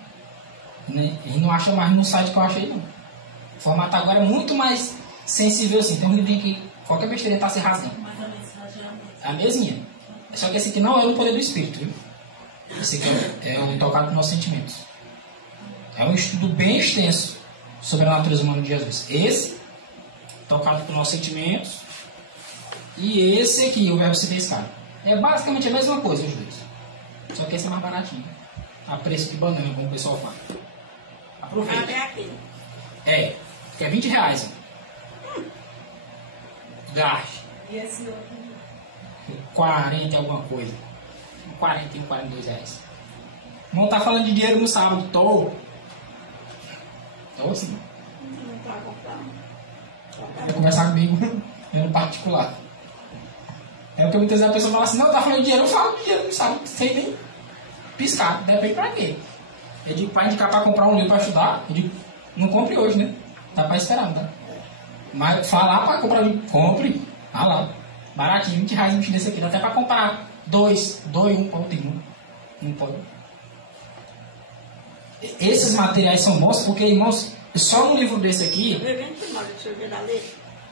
né, a gente não acha mais no site que eu achei, não. O formato agora é muito mais sensível assim. Tem um livrinho que qualquer besteira está se rasgando. É a mesinha. Só que esse aqui não é o poder do Espírito, viu? Esse aqui é o tocado com nossos sentimentos. É um estudo bem extenso sobre a natureza humana de Jesus. Esse, tocado com nossos sentimentos. E esse aqui, o verbo se fez carne. É basicamente a mesma coisa, os dois. Só que esse é mais baratinho. A preço de banana, como o pessoal fala. Aproveita. Até aqui. É, que é R$20. Gaste. E esse outro? 40 e alguma coisa. 40 e 42 reais. Não tá falando de dinheiro no sábado, tô assim. Não tá comprando. Vai conversar comigo no particular. É porque muitas vezes a pessoa fala assim, não, tá falando de dinheiro, eu falo de dinheiro no sábado, sem nem piscar. Depende pra quê? Eu digo pra indicar pra comprar um livro pra estudar, eu digo, não compre hoje, né? Dá pra esperar, não dá? Mas falar pra comprar livro, compre. Ah lá. Baratinho, R$20 um desse aqui. Dá até pra comprar dois, um, pode um. Não pode. Esses materiais são bons porque, irmãos, só no livro desse aqui,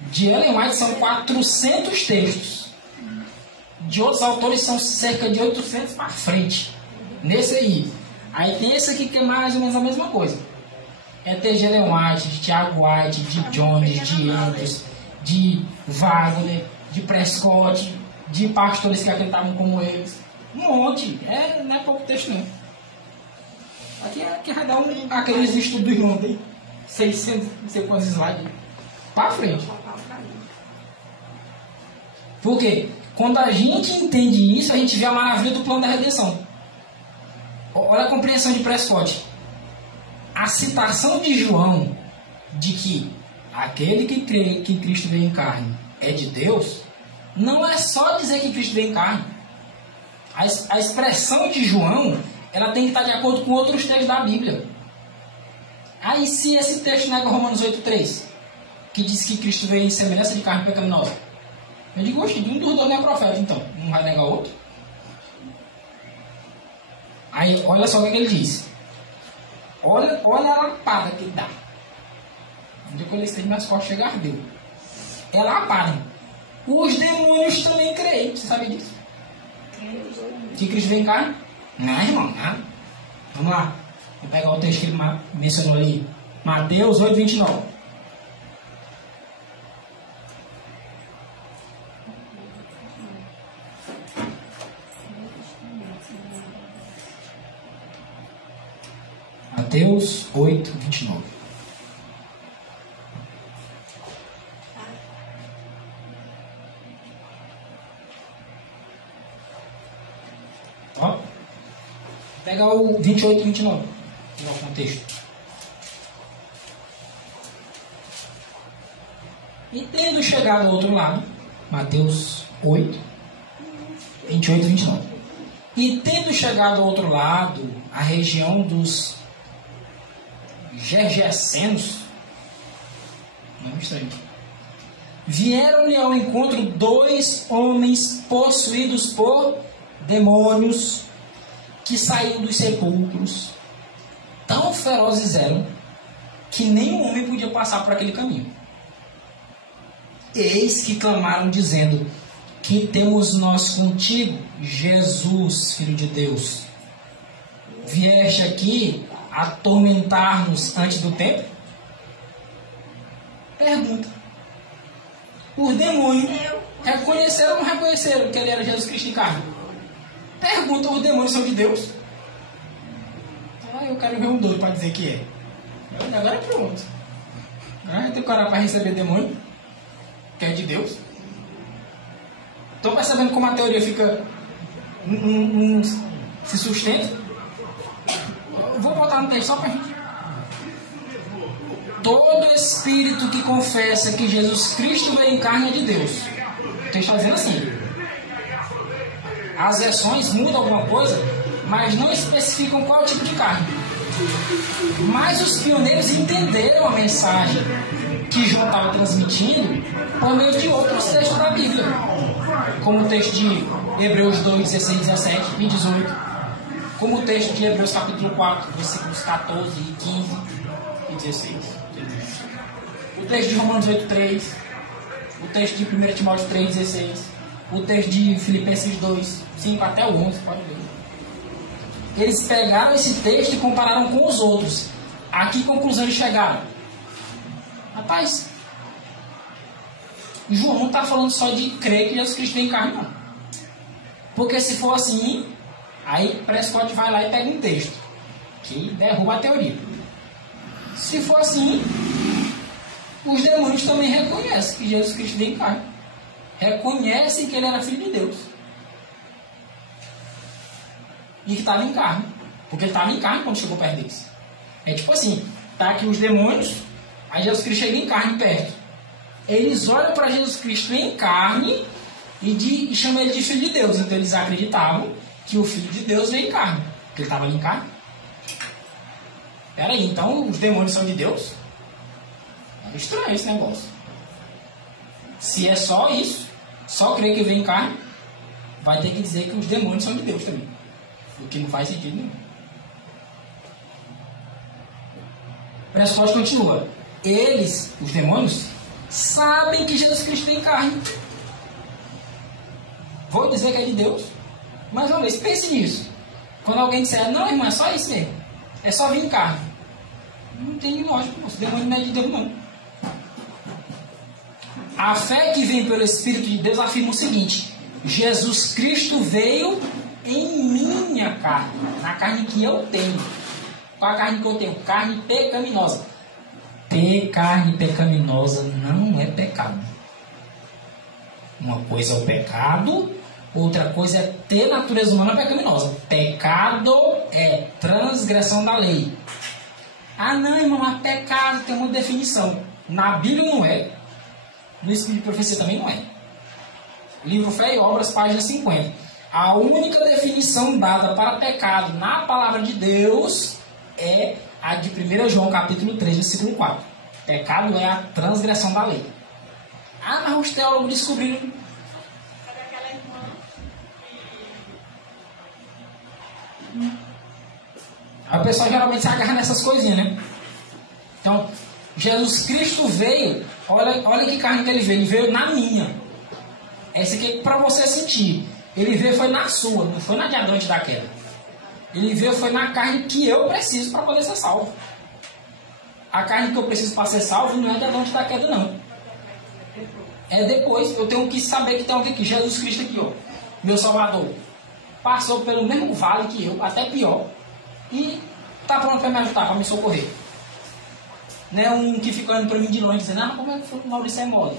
de Ellen White são 400 textos. De outros autores são cerca de 800 para frente. Nesse aí. Aí tem esse aqui que é mais ou menos a mesma coisa. É T.G. Ellen White, de Tiago White, de Jones, de Andrews, de Wagner, de Prescott, de pastores que acreditavam como eles. Um monte. Não é pouco texto, não. Aqui vai dar aqueles estudos do irmão dele. 600, não sei quantos slides. Para frente. Por quê? Quando a gente entende isso, a gente vê a maravilha do plano da redenção. Olha a compreensão de Prescott. A citação de João de que aquele que crê que Cristo veio em carne é de Deus, não é só dizer que Cristo veio em carne. A expressão de João, ela tem que estar de acordo com outros textos da Bíblia. Aí se esse texto nega Romanos 8,3, que diz que Cristo veio em semelhança de carne pecaminosa, eu digo, oxe, um dos dois não é profeta, então. Não vai negar outro? Aí, olha só o que ele diz. Olha a lapada que ele dá. Um dia que ele esteve nas costas, chega ardeu. É lapada. Os demônios também creem. Você sabe disso? Que Cristo vem em carne? Não, irmão, não. Vamos lá. Vou pegar o texto que ele mencionou ali. Mateus 8,29. Mateus 8,29. Ó, pega o 28 e 29. Pegar o contexto. E tendo chegado ao outro lado, Mateus 8, 28 e 29. E tendo chegado ao outro lado, a região dos Gergesenos, não estranho, vieram-lhe ao encontro 2 homens possuídos por demônios que saíam dos sepulcros. Tão ferozes eram que nenhum homem podia passar por aquele caminho. Eis que clamaram dizendo: que temos nós contigo, Jesus, Filho de Deus? Vieste aqui atormentar-nos antes do tempo? Pergunta. Os demônios reconheceram ou não reconheceram que ele era Jesus Cristo em carne? Pergunta, os demônios são de Deus? Eu quero ver um doido para dizer que é. Agora é pronto. Agora tem coragem para receber demônio, que é de Deus. Estão percebendo como a teoria fica não se sustenta. Eu vou botar no texto só para a gente. Todo espírito que confessa que Jesus Cristo veio em carne é de Deus. O texto está dizendo assim. As versões mudam alguma coisa, mas não especificam qual tipo de carne. Mas os pioneiros entenderam a mensagem que João estava transmitindo por meio de outros textos da Bíblia, como o texto de Hebreus 2, 16, 17 e 18, como o texto de Hebreus capítulo 4, versículos 14 e 15 e 16. O texto de Romanos 8, 3, o texto de 1 Timóteo 3, 16, o texto de Filipenses 2, 5 até o 11, pode ver. Eles pegaram esse texto e compararam com os outros. A que conclusão eles chegaram? Rapaz, João não está falando só de crer que Jesus Cristo vem em carne, não. Porque se for assim, aí Prescott vai lá e pega um texto que derruba a teoria. Se for assim, os demônios também reconhecem que Jesus Cristo vem em carne. Reconhecem que ele era filho de Deus. E que estava em carne. Porque ele estava em carne quando chegou perto deles. É tipo assim, tá aqui os demônios, aí Jesus Cristo chega em carne perto. Eles olham para Jesus Cristo em carne e chamam ele de filho de Deus. Então eles acreditavam que o filho de Deus veio em carne. Porque ele estava ali em carne. Peraí, então os demônios são de Deus? É estranho esse negócio. Se é só isso, só crer que vem em carne, vai ter que dizer que os demônios são de Deus também. O que não faz sentido nenhum. Prescott continua. Eles, os demônios, sabem que Jesus Cristo tem carne. Vou dizer que é de Deus. Mas uma vez, pense nisso. Quando alguém disser, não, irmão, é só isso mesmo. É só vir em carne. Não tem lógica. Esse demônio não é de Deus, não. A fé que vem pelo Espírito de Deus afirma o seguinte: Jesus Cristo veio em minha carne, na carne que eu tenho. Qual a carne que eu tenho? Carne pecaminosa. Ter carne pecaminosa não é pecado. Uma coisa é o pecado, outra coisa é ter natureza humana pecaminosa. Pecado é transgressão da lei. Ah não, irmão, mas pecado tem uma definição. Na Bíblia não é. No Espírito de Profecia também não é. Livro Fé e Obras, página 50. A única definição dada para pecado na palavra de Deus é a de 1 João capítulo 3, versículo 4. Pecado é a transgressão da lei. Ah, mas os teólogos descobriram. Sabe aquela irmã A pessoa geralmente se agarra nessas coisinhas, né? Então, Jesus Cristo veio, olha que carne que ele veio na minha. Essa aqui é para você sentir. Ele veio foi na sua, não foi na de Adão antes da queda. Ele veio foi na carne que eu preciso para poder ser salvo. A carne que eu preciso para ser salvo não é de Adão antes da queda, não. É depois, eu tenho que saber que tem alguém aqui, Jesus Cristo aqui, ó, meu Salvador. Passou pelo mesmo vale que eu, até pior. E está pronto para me ajudar, para me socorrer. Não é um que fica olhando para mim de longe dizendo, ah, como é que foi que o Maurício é mole?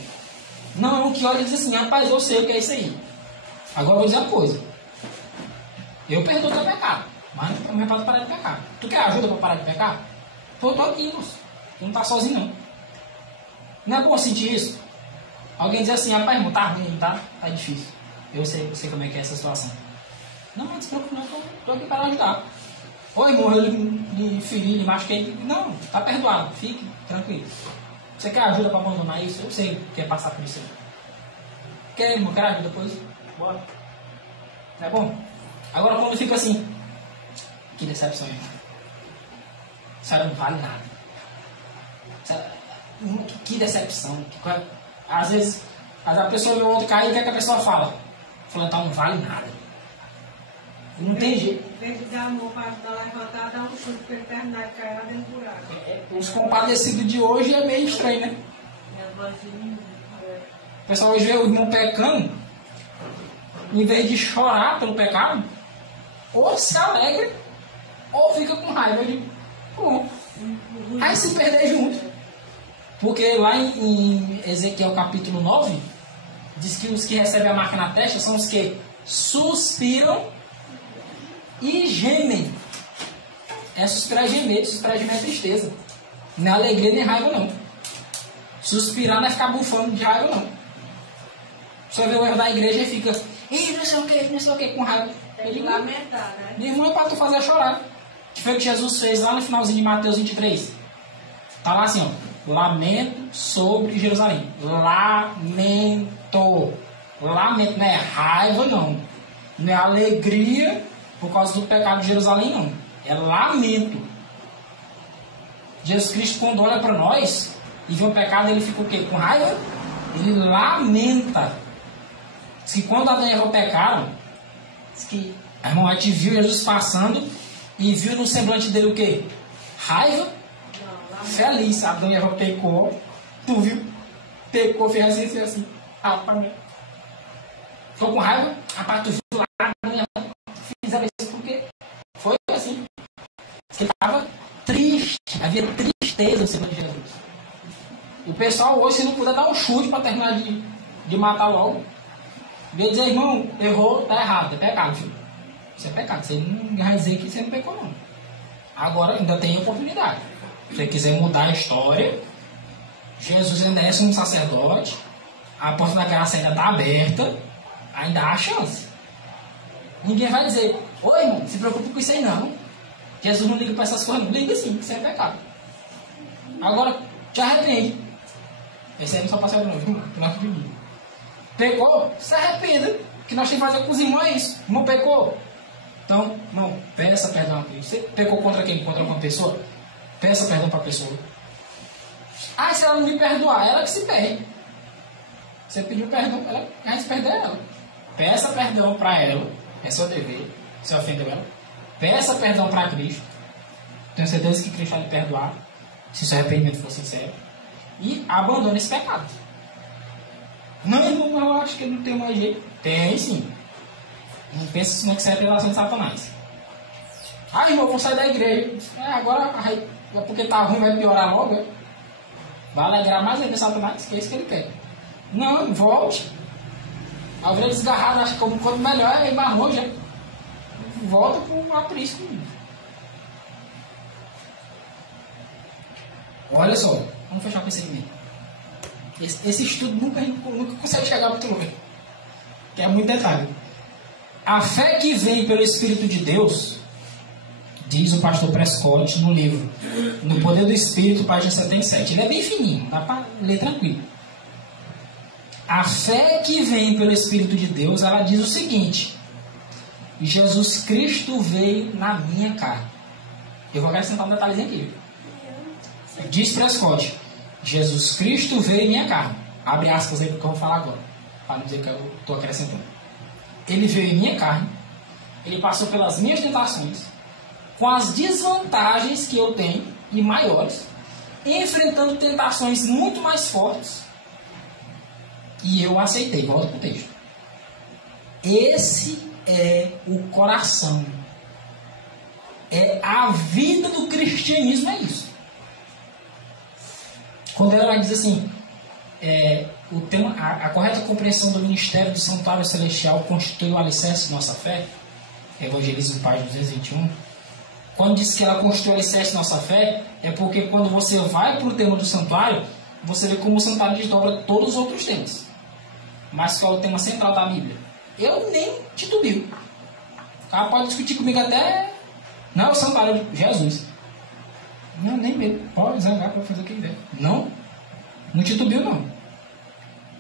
Não, é um que olha e diz assim, rapaz, eu sei o que é isso aí. Agora eu vou dizer uma coisa. Eu perdoo teu pecado, mas não me para parar de pecar. Tu quer ajuda para parar de pecar? Pô, eu tô aqui, moço. Tu não está sozinho, não. Não é bom sentir isso? Alguém diz assim, rapaz, irmão, tá ruim, tá? Tá difícil. Eu sei como é que é essa situação. Não, não se preocupe, não, tô aqui para ajudar. Ô, irmão, eu lhe feri, lhe machuquei. Não, tá perdoado, fique tranquilo. Você quer ajuda para abandonar isso? Eu sei que é passar por isso aí. Quer, irmão, quer ajuda? Pois, bora. É bom? Agora, quando fica assim, que decepção, irmão. A senhora não vale nada. Que decepção. Às vezes, a pessoa vê o outro cair e o que, é que a pessoa fala? Fala, então não vale nada. Não tem jeito. Em vez de dar amor para levantar, dá um chute para ele terminar de cair lá dentro do buraco. Os compadecidos de hoje é meio estranho, né? O pessoal hoje vê o irmão pecando, em vez de chorar pelo pecado, ou se alegra, ou fica com raiva. Eu digo, pô, aí se perder junto. Porque lá em Ezequiel capítulo 9, diz que os que recebem a marca na testa são os que suspiram e gemem. É suspirar e gemer. Suspirar e gemer é tristeza. Não é alegria nem raiva, não. Suspirar não é ficar bufando de raiva, não. Só vê o erro da igreja e fica, não sei o que, com raiva. Tem que lamentar, né? Meu irmão, é para tu fazer chorar. O que foi que Jesus fez lá no finalzinho de Mateus 23? Tá lá assim, ó. Lamento sobre Jerusalém. Lamento. Lamento. Não é raiva, não. Não é alegria por causa do pecado de Jerusalém, não. É lamento. Jesus Cristo, quando olha para nós e vê um pecado, ele fica o quê? Com raiva? Ele lamenta. Diz que quando Adão e Eva pecaram, diz que a irmã White viu Jesus passando e viu no semblante dele o quê? Raiva? Não, Feliz. Adão e Eva pecou. Tu viu? Pecou, fez assim. Rapaz, ficou com raiva. Rapaz, tu viu lá, Adão e Eva fizeram isso porque foi assim. Ele estava triste. Havia tristeza no semblante de Jesus. O pessoal hoje, se não puder dar um chute para terminar de matar logo, veio dizer, irmão, errou, tá errado, é pecado, filho. Isso é pecado. Você não vai dizer que você não pecou, não. Agora ainda tem oportunidade. Se você quiser mudar a história, Jesus ainda é um sacerdote, a porta da graça ainda está aberta, ainda há chance. Ninguém vai dizer, ô irmão, não se preocupe com isso aí não. Jesus não liga para essas coisas, não liga sim, isso é pecado. Agora, te arrepende. Esse aí não só passa de novo, não é de pecou, se arrependa. O que nós temos que fazer com os irmãos é isso. Irmão pecou. Então, irmão, peça perdão a Cristo. Você pecou contra quem? Contra alguma pessoa? Peça perdão para a pessoa. Ah, se ela não me perdoar, ela que se perde. Você pediu perdão, ela vai se perder ela. Peça perdão para ela. É seu dever. Você ofendeu ela. Peça perdão para Cristo. Tenho certeza que Cristo vai lhe perdoar. Se seu arrependimento for sincero. E abandone esse pecado. Não, irmão, eu acho que não tem mais jeito. Tem sim. Não pensa senão que isso é a revelação de Satanás. Ah, irmão, vou sair da igreja. Agora, porque tá ruim, vai piorar logo. É? Vai alegrar mais ainda Satanás, que é isso que ele quer. Não, volte. A ovelha desgarrada, acho que quanto melhor é ir mais longe. É? Volta com a Cristo. Olha só, vamos fechar com esse segmento. Esse estudo nunca consegue chegar muito longe. Que é muito detalhe. A fé que vem pelo Espírito de Deus, diz o pastor Prescott no livro No Poder do Espírito, página 77. Ele é bem fininho, dá para ler tranquilo. A fé que vem pelo Espírito de Deus, ela diz o seguinte: Jesus Cristo veio na minha carne. Eu vou acrescentar um detalhezinho aqui. Diz Prescott: Jesus Cristo veio em minha carne. Abre aspas aí porque eu vou falar agora, para não dizer que eu estou acrescentando. Ele veio em minha carne, ele passou pelas minhas tentações, com as desvantagens que eu tenho e maiores, enfrentando tentações muito mais fortes, e eu aceitei. Volta para o texto. Esse é o coração, é a vida do cristianismo, é isso. Quando ela diz assim, a correta compreensão do ministério do santuário celestial constitui o alicerce de nossa fé, Evangelismo, página 221. Quando diz que ela constitui o alicerce de nossa fé, é porque quando você vai para o tema do santuário, você vê como o santuário desdobra todos os outros temas. Mas qual é o tema central da Bíblia? Eu nem titubio. O cara pode discutir comigo até... Não é o santuário de Jesus. Não, nem mesmo. Pode zangar, pode fazer o que quiser. Não titubio, não.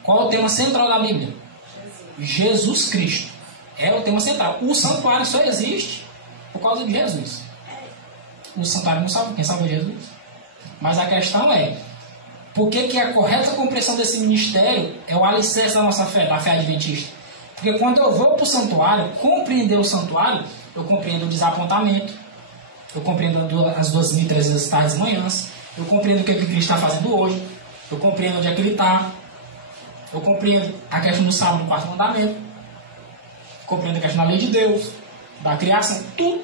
Qual é o tema central da Bíblia? Jesus Cristo. É o tema central. O santuário só existe por causa de Jesus. O santuário não salva. Quem salva é Jesus. Mas a questão é, por que a correta compreensão desse ministério é o alicerce da nossa fé, da fé adventista? Porque quando eu vou para o santuário, compreender o santuário, eu compreendo o desapontamento, eu compreendo as 2.300 tardes e manhãs, eu compreendo o que Cristo está fazendo hoje, eu compreendo onde é que ele está, eu compreendo a questão do sábado, do quarto mandamento, compreendo a questão da lei de Deus, da criação, tudo.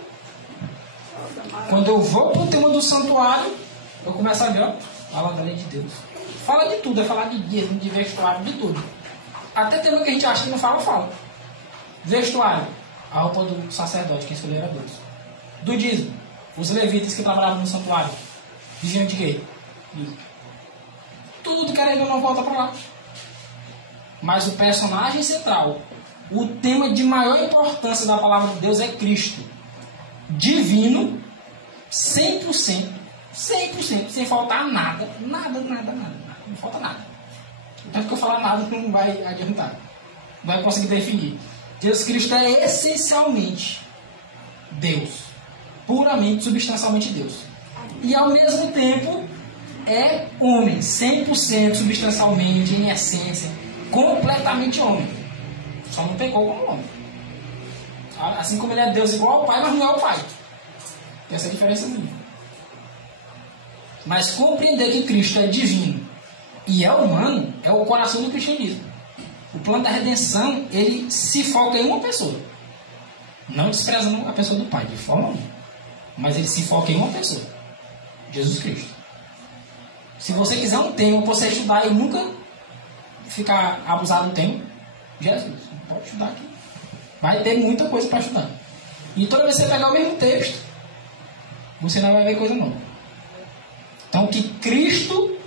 Quando eu vou para o tema do santuário, eu começo a ver, ó, fala da lei de Deus. Fala de tudo, é falar de dízimo, de vestuário, de tudo. Até tema que a gente acha que não fala, fala. Vestuário, a roupa do sacerdote, quem escolheu era Deus. Do dízimo, os levitas que trabalhavam no santuário. Vigiam de quê? Tudo querendo ou não volta para lá. Mas o personagem central, o tema de maior importância da palavra de Deus é Cristo. Divino, 100%, sem faltar nada. Nada. Não falta nada. Tanto que eu falar nada não vai adiantar. Não vai conseguir definir. Jesus Cristo é essencialmente Deus. Puramente, substancialmente Deus. E ao mesmo tempo é homem. 100% substancialmente, em essência. Completamente homem. Só não pecou como homem. Assim como ele é Deus igual ao Pai, mas não é o Pai. Essa é a diferença minha. Mas compreender que Cristo é divino e é humano é o coração do cristianismo. O plano da redenção, ele se foca em uma pessoa. Não desprezando a pessoa do Pai, de forma alguma. Mas ele se foca em uma pessoa. Jesus Cristo. Se você quiser um tema para você estudar e nunca ficar abusado do tema, Jesus, pode estudar aqui. Vai ter muita coisa para estudar. E toda vez que você pegar o mesmo texto, você não vai ver coisa nova. Então, que Cristo,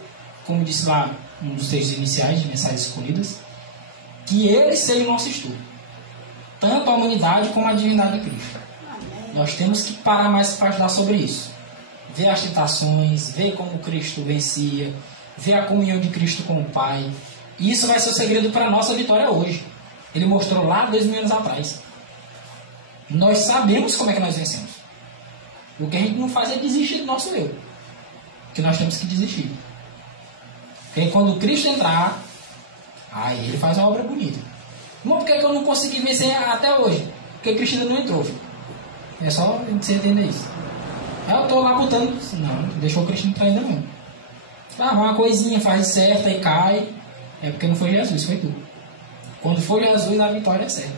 como disse lá um dos textos iniciais de Mensagens Escolhidas, que Ele seja o nosso estudo. Tanto a humanidade como a divindade de Cristo. Nós temos que parar mais para estudar sobre isso. Ver as tentações, ver como Cristo vencia, ver a comunhão de Cristo com o Pai. E isso vai ser o segredo para a nossa vitória hoje. Ele mostrou lá 2000 anos atrás. Nós sabemos como é que nós vencemos. O que a gente não faz é desistir do nosso eu. Que nós temos que desistir. Porque quando Cristo entrar, aí ele faz uma obra bonita. Não porque eu não consegui vencer até hoje. Porque Cristo ainda não entrou. Filho. É só você entender isso. Eu estou lá botando. Não deixou o Cristo entrar ainda não. Uma coisinha faz certa e cai. É porque não foi Jesus, foi tu. Quando for Jesus, a vitória é certa.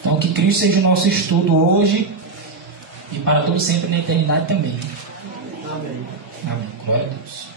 Então que Cristo seja o nosso estudo hoje e para todo sempre na eternidade também. Amém. Amém. Glória a Deus.